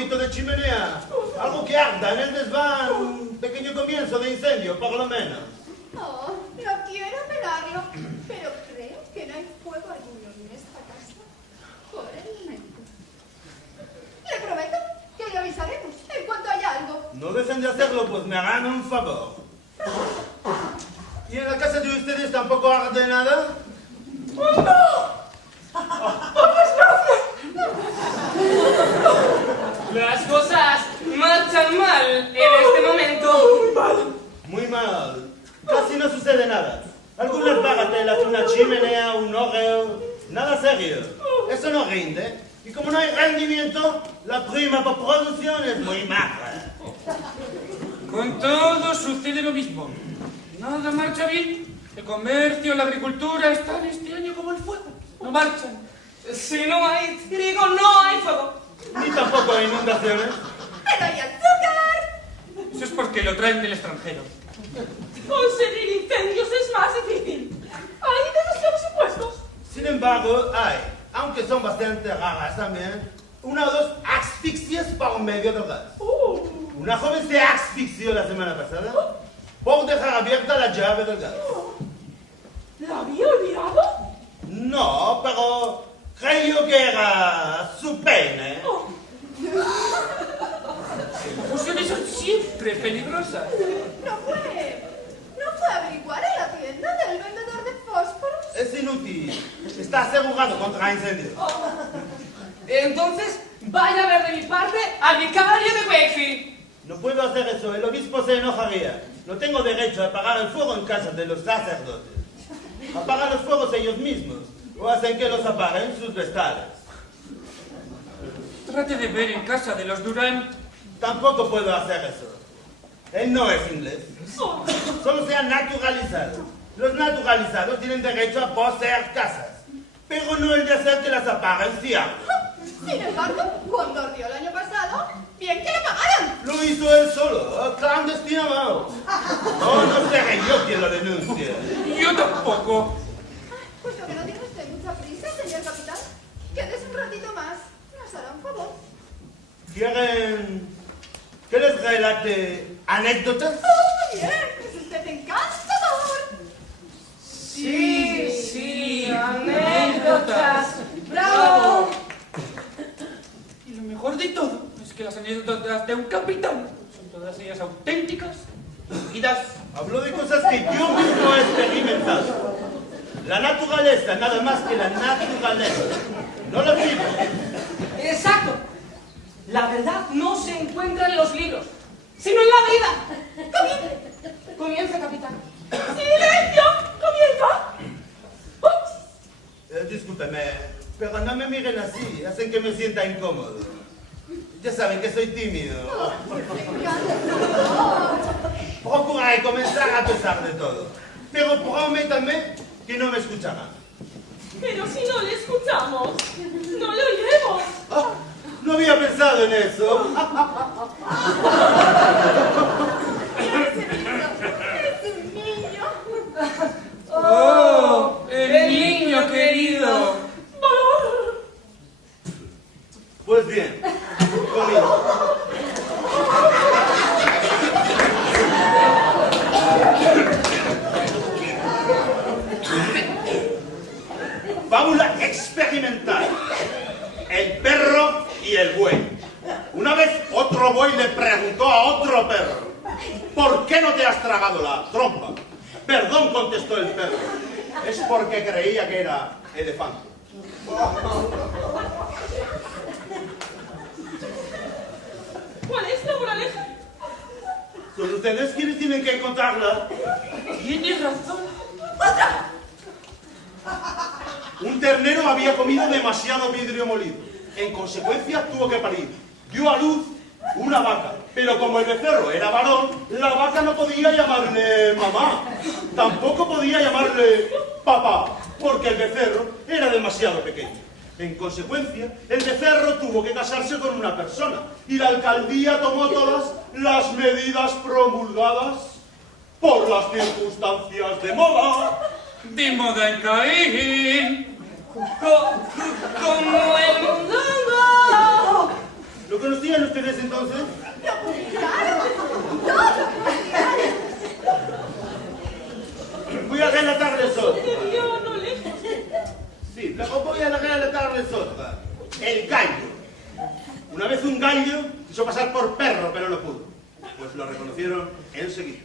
poquito de chimenea. Algo que arda en el desván. Un pequeño comienzo de incendio, por lo menos. Oh, no quiero pegarlo, pero creo que no hay fuego alguno en esta casa por el momento. Le prometo que le avisaremos en cuanto haya algo. No dejen de hacerlo, pues me harán un favor. ¿Y en la casa de ustedes tampoco arde nada? ¡Oh, no! ¡Por desgracia! Las cosas marchan mal en este momento. Muy mal. Muy mal. Casi no sucede nada. Algunas bagatelas, una chimenea, un horreo. Nada serio. Eso no rinde. Y como no hay rendimiento, la prima por producción es muy magra. Con todo sucede lo mismo. Nada marcha bien. El comercio, la agricultura están este año como el fuego. No marchan. Si no hay trigo, no hay fuego. Ni tampoco hay inundaciones. ¡Pero hay azúcar! Eso es porque lo traen del extranjero. Conseguir incendios es más difícil. Hay demasiados impuestos. Sin embargo, hay, aunque son bastante raras también, una o dos asfixias por medio del gas. Una joven se asfixió la semana pasada por dejar abierta la llave del gas. ¿La había olvidado? No, pero creyó que era su pene. Las fusiones son siempre peligrosas. No fue a averiguar en la tienda del vendedor de fósforos. Es inútil. Está asegurado contra incendios. Entonces, vaya a ver de mi parte al vicario de Wakefield. No puedo hacer eso, el obispo se enojaría. No tengo derecho a apagar el fuego en casa de los sacerdotes. Apagan los fuegos ellos mismos, o hacen que los apaguen sus vestales. Trate de ver en casa de los Durán. Tampoco puedo hacer eso. Él no es inglés. Solo se ha naturalizado. Los naturalizados tienen derecho a poseer casas, pero no el de hacer que las apaguen si hablan. Sin embargo, cuando ardió el año pasado, bien que le pagaran. Lo hizo él solo, clandestinamente. No seré yo quien lo denuncie. Yo tampoco. Puesto que no tiene usted mucha prisa, señor capitán, quédese un ratito más. Nos hará un favor. ¿Quieren que les relate anécdotas? ¡Oh, bien! ¡Es usted encantador! Sí, anécdotas. ¡Bravo! Y lo mejor de todo es que las anécdotas de un capitán son todas ellas auténticas, vividas. Habló de cosas que yo mismo he experimentado. La naturaleza, nada más que la naturaleza. No lo digo. Exacto. La verdad no se encuentra en los libros, sino en la vida. Comience. Comience, capitán. ¡Silencio! ¡Comienza! Discúlpeme, pero no me miren así. Hacen que me sienta incómodo. Ya saben que soy tímido. Procuraré comenzar a pesar de todo. Pero prométanme que no me escucharán. Pero si no le escuchamos, no le oiremos. Ah, no había pensado en eso. ¡Es un niño! ¡Oh! ¡El niño querido! ¡Valor! Pues bien, comienzo. Fábula experimental. El perro y el buey. Una vez otro buey le preguntó a otro perro: ¿por qué no te has tragado la trompa? Perdón, contestó el perro. Es porque creía que era elefante. ¿Cuál es la moraleja? Son ustedes quienes tienen que encontrarla. Tienes razón. Un ternero había comido demasiado vidrio molido. En consecuencia, tuvo que parir. Dio a luz una vaca. Pero como el becerro era varón, la vaca no podía llamarle mamá. Tampoco podía llamarle papá, porque el becerro era demasiado pequeño. En consecuencia, el becerro tuvo que casarse con una persona. Y la alcaldía tomó todas las medidas promulgadas por las circunstancias de moda. De moda en Caín. Como el mundo ¿Lo conocían ustedes entonces? Claro, todo. Voy a relatarles otra. Debió no lejos. Sí, os voy a relatarles otra. El gallo. Una vez un gallo quiso pasar por perro, pero no pudo. Pues lo reconocieron enseguida.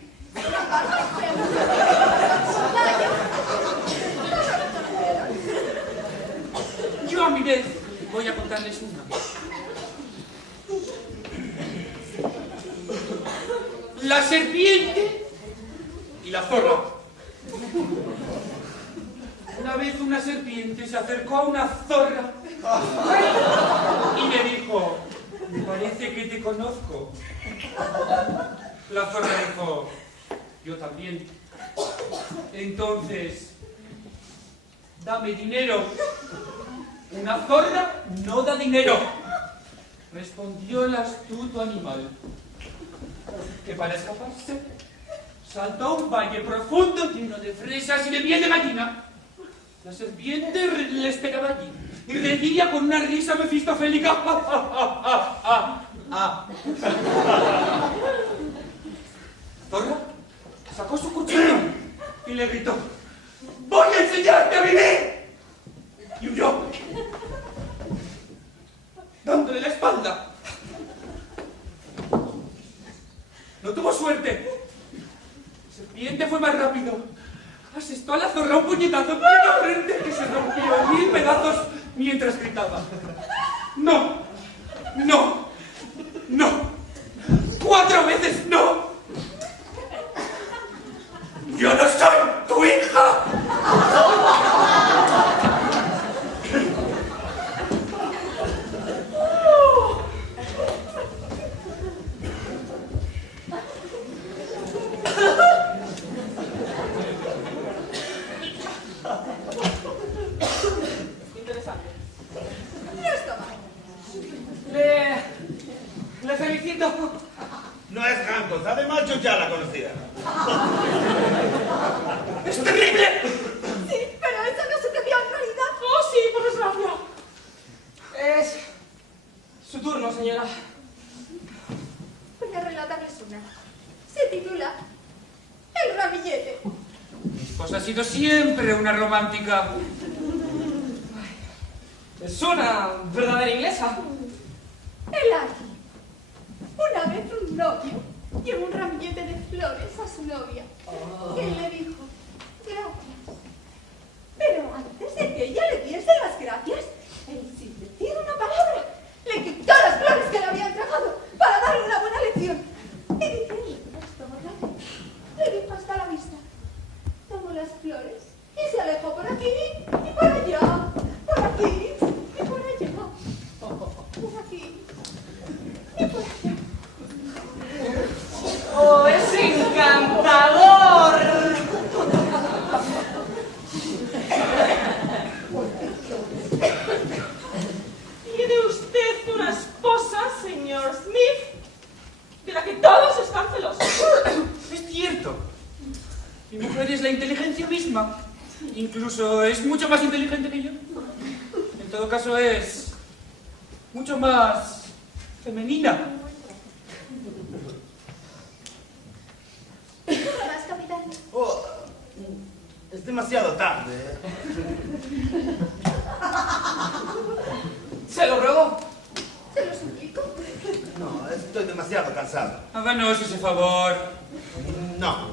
Yo a mi vez voy a contarles una. La serpiente y la zorra. Una vez una serpiente se acercó a una zorra y le dijo, me parece que te conozco. La zorra dijo, yo también. Entonces, dame dinero. Una zorra no da dinero, respondió el astuto animal, que para escaparse saltó a un valle profundo lleno de fresas y de miel de gallina. La serpiente les pegaba allí y reía con una risa mefistofélica. Zorra sacó su cuchillo y le gritó, ¡voy a enseñarte a vivir! Y huyó, dándole la espalda. No tuvo suerte. La serpiente fue más rápido. Asestó a la zorra un puñetazo en plena frente que se rompió en 1000 pedazos mientras gritaba. ¡No! ¡No! ¡No! 4 veces no. ¡Yo no soy tu hija! Interesante. No está mal. Le felicito. No es gran cosa, además yo ya la conocía. ¡Es terrible! Sí, pero eso no sucedió en realidad. Oh, sí, por desgracia. Es su turno, señora. Voy a relatarles una. Se titula El ramillete. Mi esposa ha sido siempre una romántica. Es una verdadera inglesa. El aquí. Una vez un novio llevó un ramillete de flores a su novia. Y él le dijo, gracias. Pero antes de que ella le diese las gracias, él, sin decir una palabra, le quitó las flores que le había entregado para darle una buena lección. Y diciendo esto, ¿verdad? Le dijo hasta la vista. Tomó las flores y se alejó por aquí y por allá, por aquí y por allá, por aquí y por allá. ¡Oh, es encantador! Tiene usted una esposa, señor Smith, de la que todos están celosos. Es cierto. Mi mujer es la inteligencia misma. Incluso es mucho más inteligente que yo. En todo caso es mucho más femenina. ¿Qué más, capitán? Oh, es demasiado tarde. Se lo ruego. ¿Se lo suplico? No, estoy demasiado cansado. Háganos ese favor. No.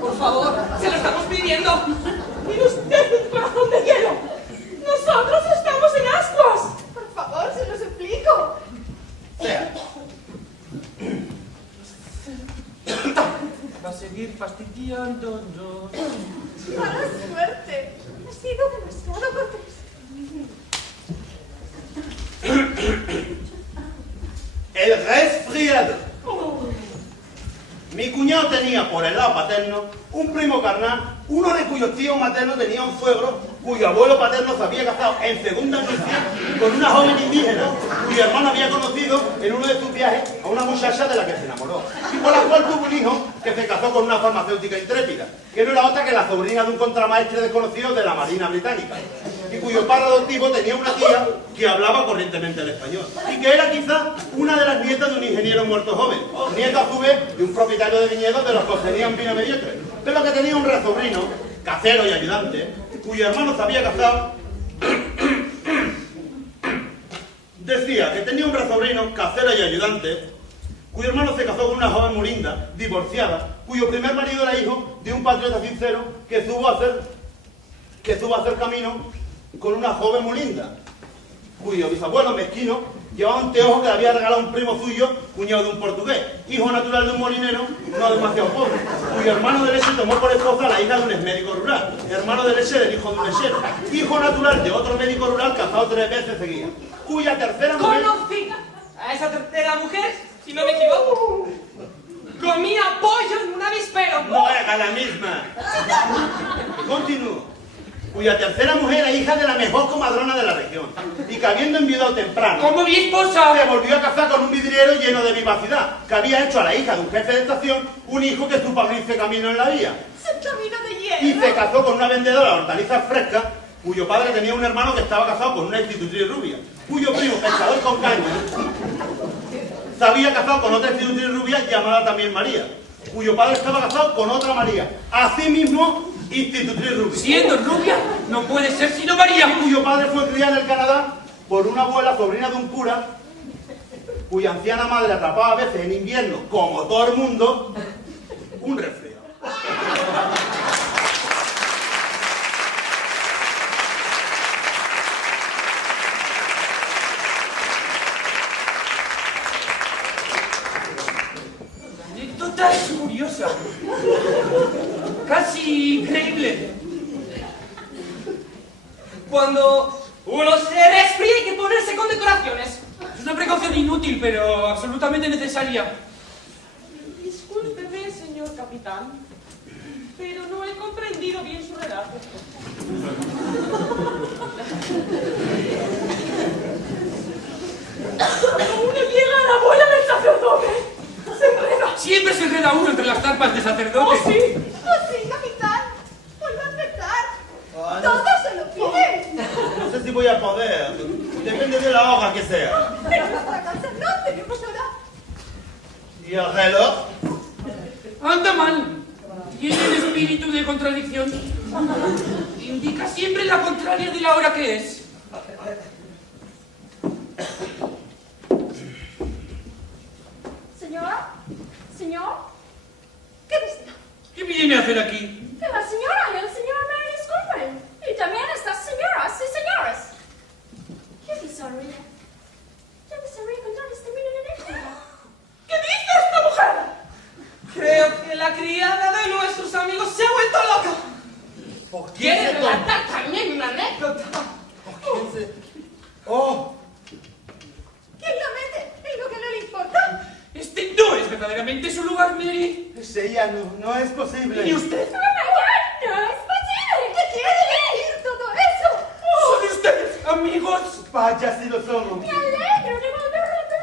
Por favor, se lo estamos pidiendo. Tiene usted un corazón de hielo. Nosotros estamos en ascuas. Por favor, se lo suplico. Sea. Va a seguir fastidiándonos. Mala suerte. Ha sido demasiado cortés. El resfriado. Mi cuñado tenía por el lado paterno un primo carnal, uno de cuyos tíos maternos tenía un suegro cuyo abuelo paterno se había casado en segunda nupcia con una joven indígena cuyo hermano había conocido en uno de sus viajes a una muchacha de la que se enamoró y por la cual tuvo un hijo que se casó con una farmacéutica intrépida, que no era otra que la sobrina de un contramaestre desconocido de la Marina Británica. y cuyo padre adoptivo tenía una tía que hablaba corrientemente el español y que era quizá una de las nietas de un ingeniero muerto joven, nieta a su vez de un propietario de viñedos de los que obtenían vino mediocre, pero que tenía un resobrino, casero y ayudante, cuyo hermano se había casado. Decía que tenía un resobrino, casero y ayudante, cuyo hermano se casó con una joven muy linda, divorciada, cuyo primer marido era hijo de un patriota sincero que tuvo a hacer camino con una joven muy linda, cuyo bisabuelo mezquino llevaba un teojo que le había regalado un primo suyo, cuñado de un portugués, hijo natural de un molinero, no demasiado pobre, cuyo hermano de leche tomó por esposa a la hija de un exmédico rural, hermano de leche del hijo de un lechero, hijo natural de otro médico rural casado 3 veces seguidas, cuya tercera mujer... Conocí a esa tercera mujer, si no me equivoco. Comía pollo en un avispero. No era la misma. Continúo. Cuya tercera mujer era hija de la mejor comadrona de la región y que habiendo enviudado temprano, ¡Como mi esposa! se volvió a casar con un vidriero lleno de vivacidad, que había hecho a la hija de un jefe de estación un hijo que supo abrirse camino en la vía. ¡Se camino de Y hierro! se casó con una vendedora de hortalizas frescas, cuyo padre tenía un hermano que estaba casado con una institutriz rubia, cuyo primo, pescador con caña, se había casado con otra institutriz rubia llamada también María, cuyo padre estaba casado con otra María, asimismo institutriz rubia. Siendo rubia, no puede ser sino María. Cuyo padre fue criado en el Canadá por una abuela sobrina de un cura, cuya anciana madre atrapaba a veces en invierno, como todo el mundo, un resfriado. La anécdota es curiosa. Casi increíble. Cuando uno se resfría hay que ponerse con decoraciones. Es una precaución inútil, pero absolutamente necesaria. Discúlpeme, señor capitán, pero no he comprendido bien su relato. Cuando uno llega a la bola del sacerdote, se enreda. Siempre se enreda uno entre las tarpas de ¡Oh, sacerdote. sí! ¡Oh, sí, capitán! ¡Vuelve a empezar! ¡Todos se lo piden! No sé si voy a poder, depende de la hora que sea. Pero en nuestra casa no tenemos hora. ¿Y el reloj? Anda mal. Tiene el espíritu de contradicción. Indica siempre la contraria de la hora que es. Señora, señor, ¿Qué desea? ¿Qué viene a hacer aquí? que la señora y el señor me disculpen. Y también estas señoras y señores. ¿Qué desarrolla? ¿Qué desarrolla contra este millonario? ¿Qué dice esta mujer? Creo que la criada de nuestros amigos se ha vuelto loca. ¿Por ¿Quiere relatar también una anécdota? ¡Oh! ¿Quién la mete en lo que no le importa? Este no es verdaderamente su lugar, Mary. Ella no es posible. ¿Y usted? ¡No es posible! ¿Qué quiere decir todo eso? ¿Son ustedes amigos? Vaya si lo somos. ¡Me alegro de volver a ver!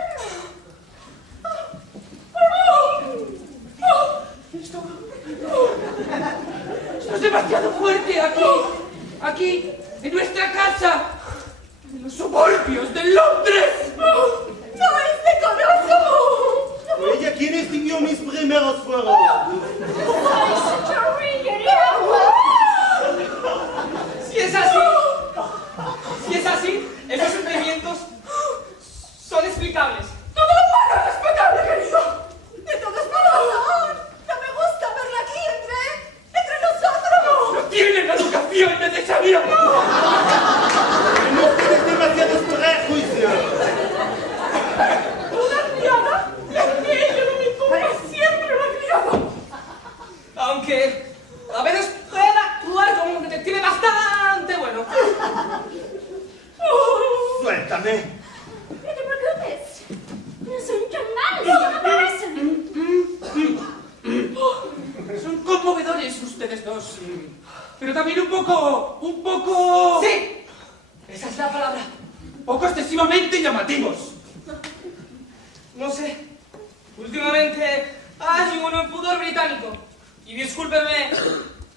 Esto es demasiado fuerte aquí, en nuestra casa, en los suburbios de Londres. ¡No es decoroso! Ella quien extinguió mis primeros fuegos. Si es así, esos sentimientos son explicables. ¡Todo lo malo es respetable, querido! De todos modos, no me gusta verla aquí entre nosotros. ¡No tienen la educación necesaria! No tienes demasiados prejuicios. ¿Una criada? Es que ella no me importa siempre una criada. Aunque a veces puede actuar como un detective bastante bueno. Suéltame. No te preocupes. No soy tan mal como parecen. Son conmovedores ustedes dos. Pero también un poco... ¡Sí! Esa es la palabra. Poco excesivamente llamativos. No sé. Últimamente hay un pudor británico. Y discúlpenme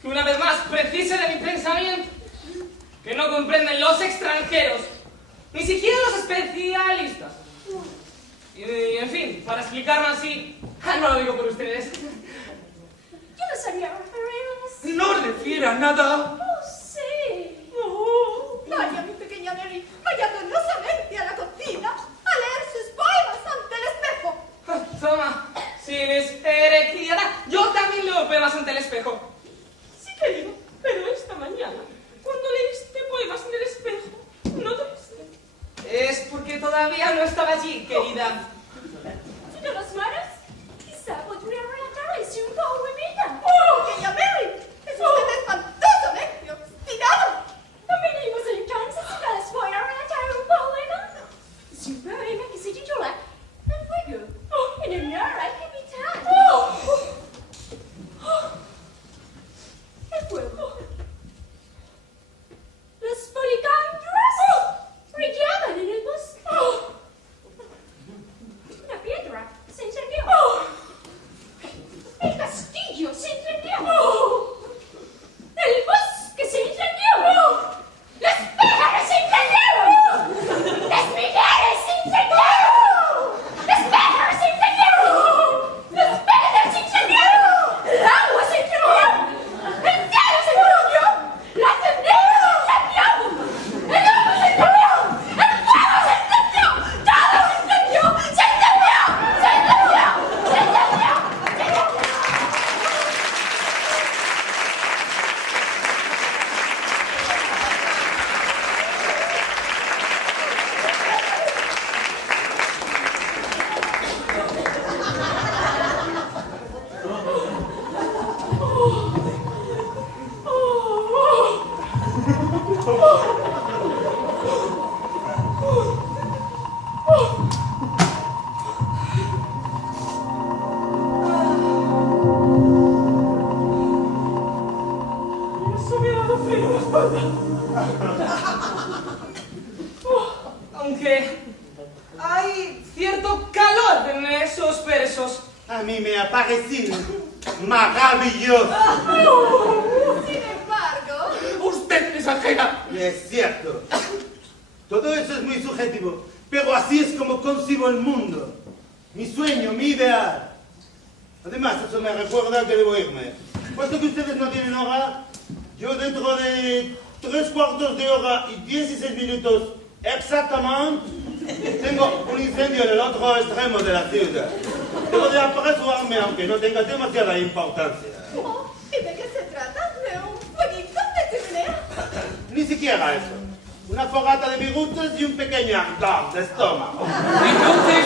que una vez más precise de mi pensamiento. que no comprenden los extranjeros, ni siquiera los especialistas. Y, en fin, para explicarlo así, no lo digo por ustedes. Yo no sabía referiros. No refiera nada. Oh, sí. Oh, vaya, mi pequeña Mary, vaya donosamente a la cocina a leer sus poemas ante el espejo. Toma, si eres criada, yo también leo poemas ante el espejo. Sí, querido, pero esta mañana, cuando leíste poemas en el espejo, no te viste. Es porque todavía no estaba allí, querida. Señoras manos, quizá podría relatarles un poemita. Oh, pequeña Mary, es usted espantosamente obstinado. No venimos entonces y les voy a relatar un poema. Es un poema que se titula El fuego en honor al capitán. El fuego. Los policandros brillaban en el bosque. Una piedra se encendió. El castillo se incendió. El bosque se incendió. ¡Los pájaros se incendiaron! ¡Las millares se incendiaron! ¡Los pájaros se incendiaron! ¡Los peces se incendiaron! ¡El agua se incendió! ¡El cielo se incendió! ¡La cendera se incendió! ¡El agua se incendió! ¡El fuego se incendió! ¡Todo se incendió! ¡Se incendió! ¡Se incendió! ¡Se incendió! ¡Se incendió! Eso me ha dado frío en la espalda. Aunque hay cierto calor en esos versos. A mí me ha parecido maravilloso. Sin embargo, Usted es ajena. Y es cierto. Todo eso es muy subjetivo, pero así es como concibo el mundo. Mi sueño, mi ideal. Además, eso me recuerda que debo irme. Puesto que ustedes no tienen hora, yo dentro de 3/4 de hora y 16 minutos exactamente, tengo un incendio en el otro extremo de la ciudad. Debo de apresurarme aunque no tenga demasiada importancia. oh, ¿y de qué se trata? ¿De un fueguito de chimenea? Ni siquiera eso. Una fogata de virutas y un pequeño ardor de estómago. Entonces,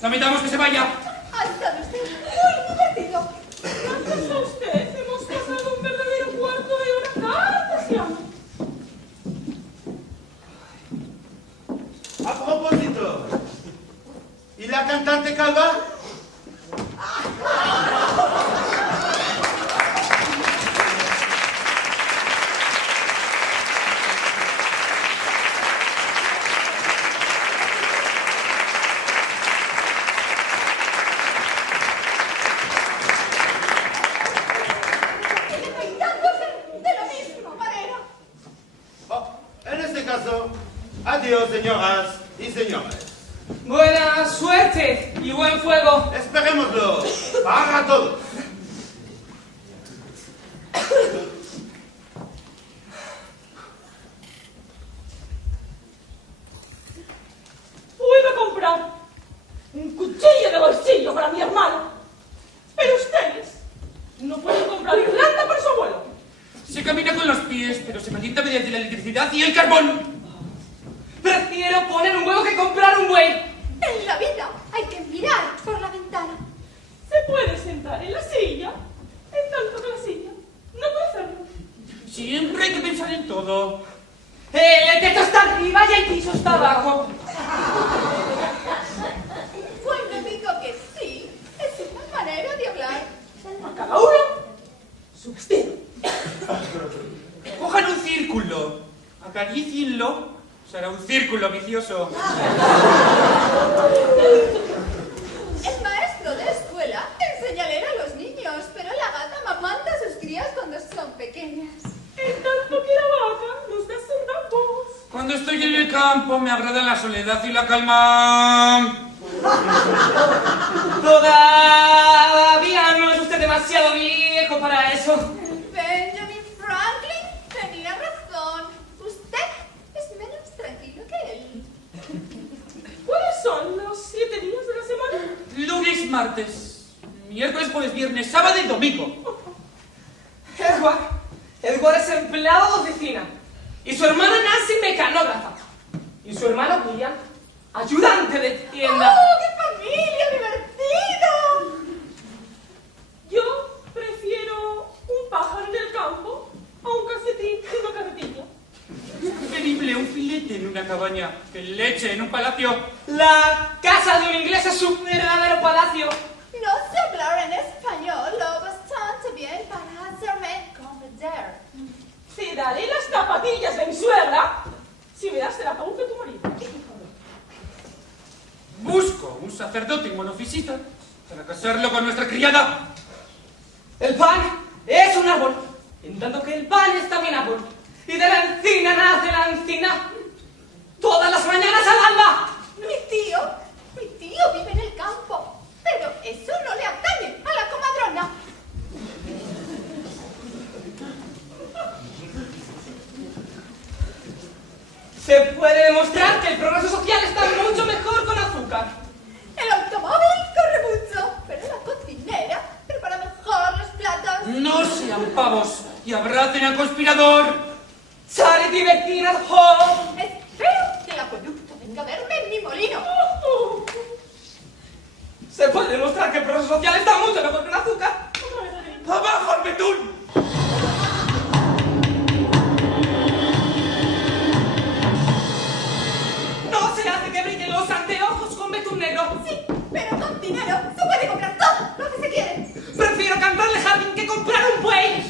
lamentamos que se vaya. Ha estado usted muy divertido. Gracias a usted hemos pasado un verdadero cuarto de hora cartesiano. A propósito, ¿y la cantante calva? De lo mismo, Marero. Oh, en este caso, adiós, señoras y señores. Buena suerte y buen fuego. Esperémoslo para todos. Puedo comprar un cuchillo de bolsillo para mi hermano, pero ustedes no pueden comprar Irlanda para su abuelo. Se camina con los pies, pero se calienta mediante la electricidad y el carbón. Prefiero poner un huevo que comprar un buey. En la vida hay que mirar por la ventana. Se puede sentar en la silla, en tanto que la silla no puede hacerlo. Siempre hay que pensar en todo. El techo está arriba y el piso está abajo. Cuando digo que sí, es una manera de hablar. A cada uno su vestido. Cojan un círculo, acarícienlo, será un círculo vicioso. El maestro de escuela enseña a leer a los niños, pero la gata mamanta a sus crías cuando son pequeñas. En tanto que la vaca campo, me agrada la soledad y la calma. Todavía no es usted demasiado viejo para eso. Benjamin Franklin tenía razón. Usted es menos tranquilo que él. ¿Cuáles son los 7 días de la semana? Lunes, martes, miércoles, jueves, viernes, sábado y domingo. Edward es empleado de oficina. Y su hermana Nancy, mecanógrafa. Y su hermano William, ayudante de tienda. ¡Oh, qué familia divertido! Yo prefiero un pájaro en el campo a un calcetín y una carretilla. Es preferible un filete en una cabaña que leche en un palacio. La casa de un inglés es su verdadero palacio. No sé hablar en español lo bastante bien para hacerme comprender. Te daré las zapatillas de mi suegra si me das el ataúd de tu marido. Busco un sacerdote monofisita para casarlo con nuestra criada. El pan es un árbol, en tanto que el pan es también árbol. Y de la encina nace la encina. Todas las mañanas al alba. Mi tío vive en el campo, pero eso no le atañe a la comadrona. Se puede demostrar que el progreso social está mucho mejor con azúcar. El automóvil corre mucho, pero la cocinera prepara mejor los platos. No sean pavos y abracen al conspirador. Charity vecinas home. Espero que el acueducto venga a verme en mi molino. Se puede demostrar que el progreso social está mucho mejor con azúcar. ¡Abajo el betún! No se hace que brillen los anteojos con betún negro. Sí, pero con dinero se puede comprar todo lo que se quiere. Prefiero cantarle jardín que comprar un buey.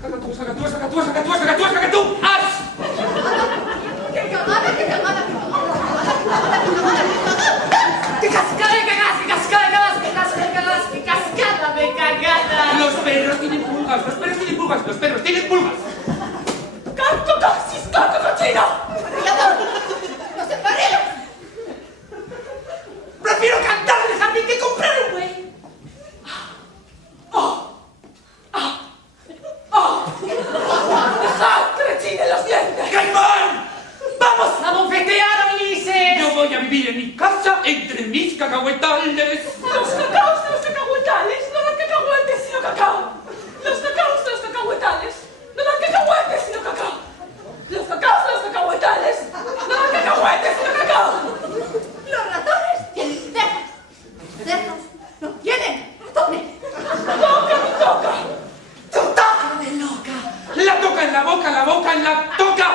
¡Saca tú, saca tú, saca tú, saca tú, saca tú, saca tú! ¡As! ¡Qué cagada, qué cagada, qué cagada! ¡Qué cascada de cagas, qué cascada de cagas, qué cascada de cagas, qué cascada de cagada! Los perros tienen pulgas, los perros tienen pulgas, los perros tienen pulgas. ¡Canto caxis, canto cochino! ¡No se paren! Prefiero cantarle jardín que comprar un buey. ¡Dejad que rechinen los dientes! ¡Caimán! ¡Vamos a bofetear a Ulises! Yo voy a vivir en mi casa entre mis cacahuetales. Los cacaos de los cacahuetales no dan cacahuetes sino cacao. Los cacaos de los cacahuetales no dan cacahuetes sino cacao. Los cacaos de los cacahuetales no dan cacahuetes sino cacao. Los ratones tienen cejas. Las cejas no tienen ratones. ¡Toca mi toca! ¡Tu toca de loca! La toca en la boca en la toca.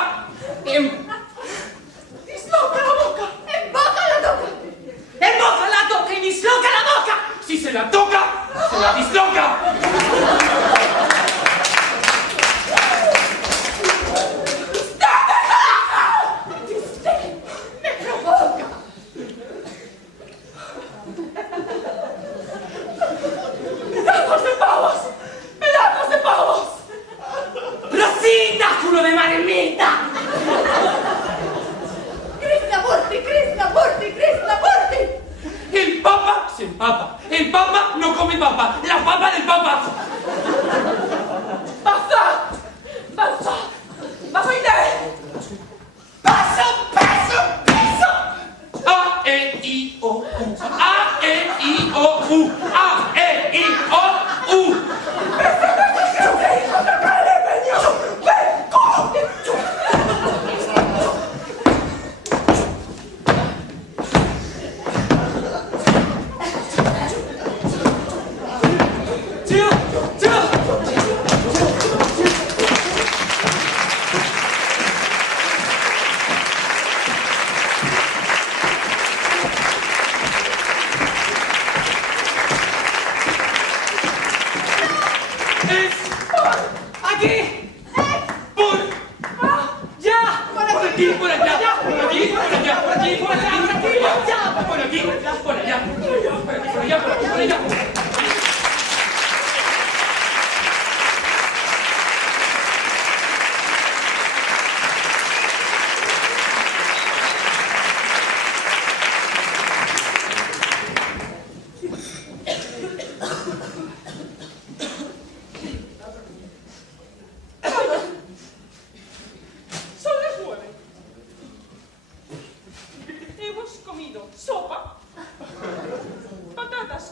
¡Disloca la boca! ¡En boca la toca! ¡En boca la toca y disloca la boca! Si se la toca, se la disloca. ¡Me provoca! ¡Pedazos de pavos! ¡Pedazos de pavos! ¡Rosita, culo de marmita! ¡Krishnamurti, Krishnamurti, Krishnamurti! El papa se empapa. El papa no come papa. La papa del papa. ¡Basta! ¡Basta! ¡Basta idea! ¡Paso, paso, paso! A, E, I, O, U. A, E, I, O, U. A, E, I, O, U.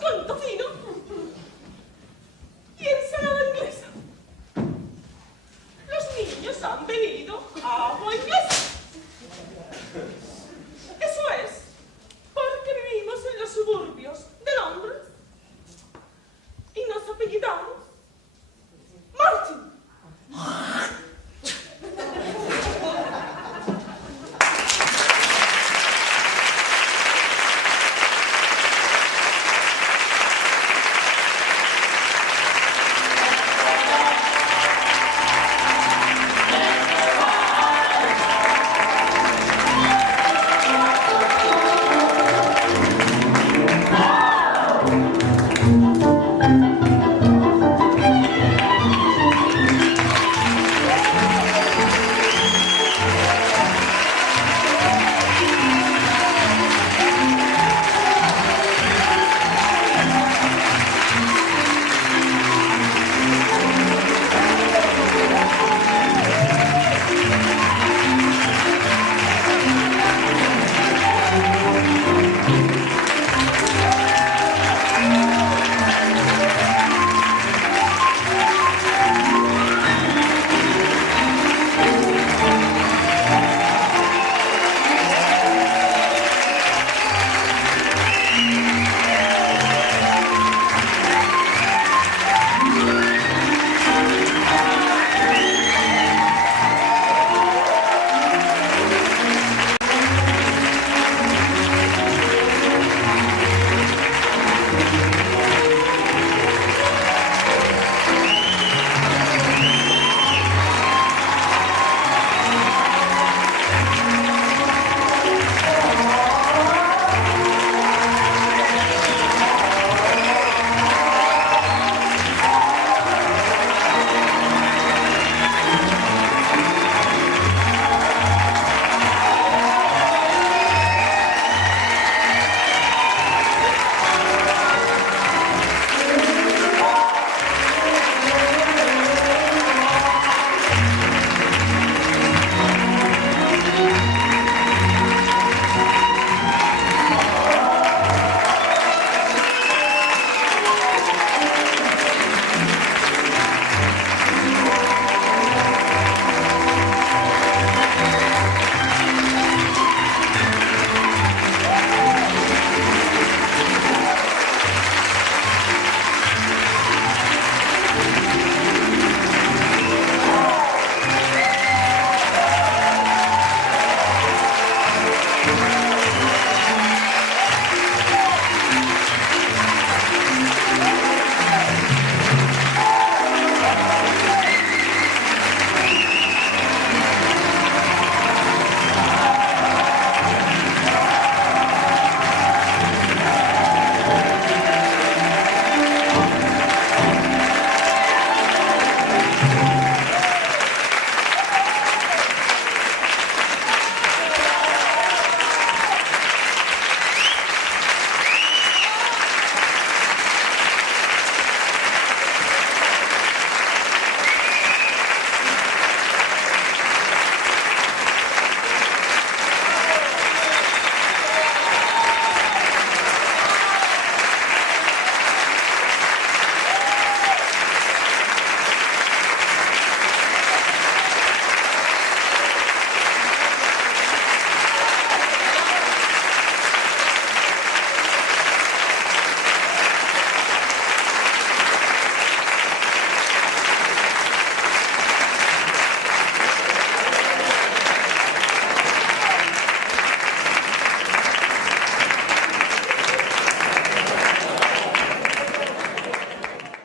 con tocino y ensalada inglesa. Los niños han bebido agua inglesa. Eso es porque vivimos en los suburbios de Londres y nos apellidamos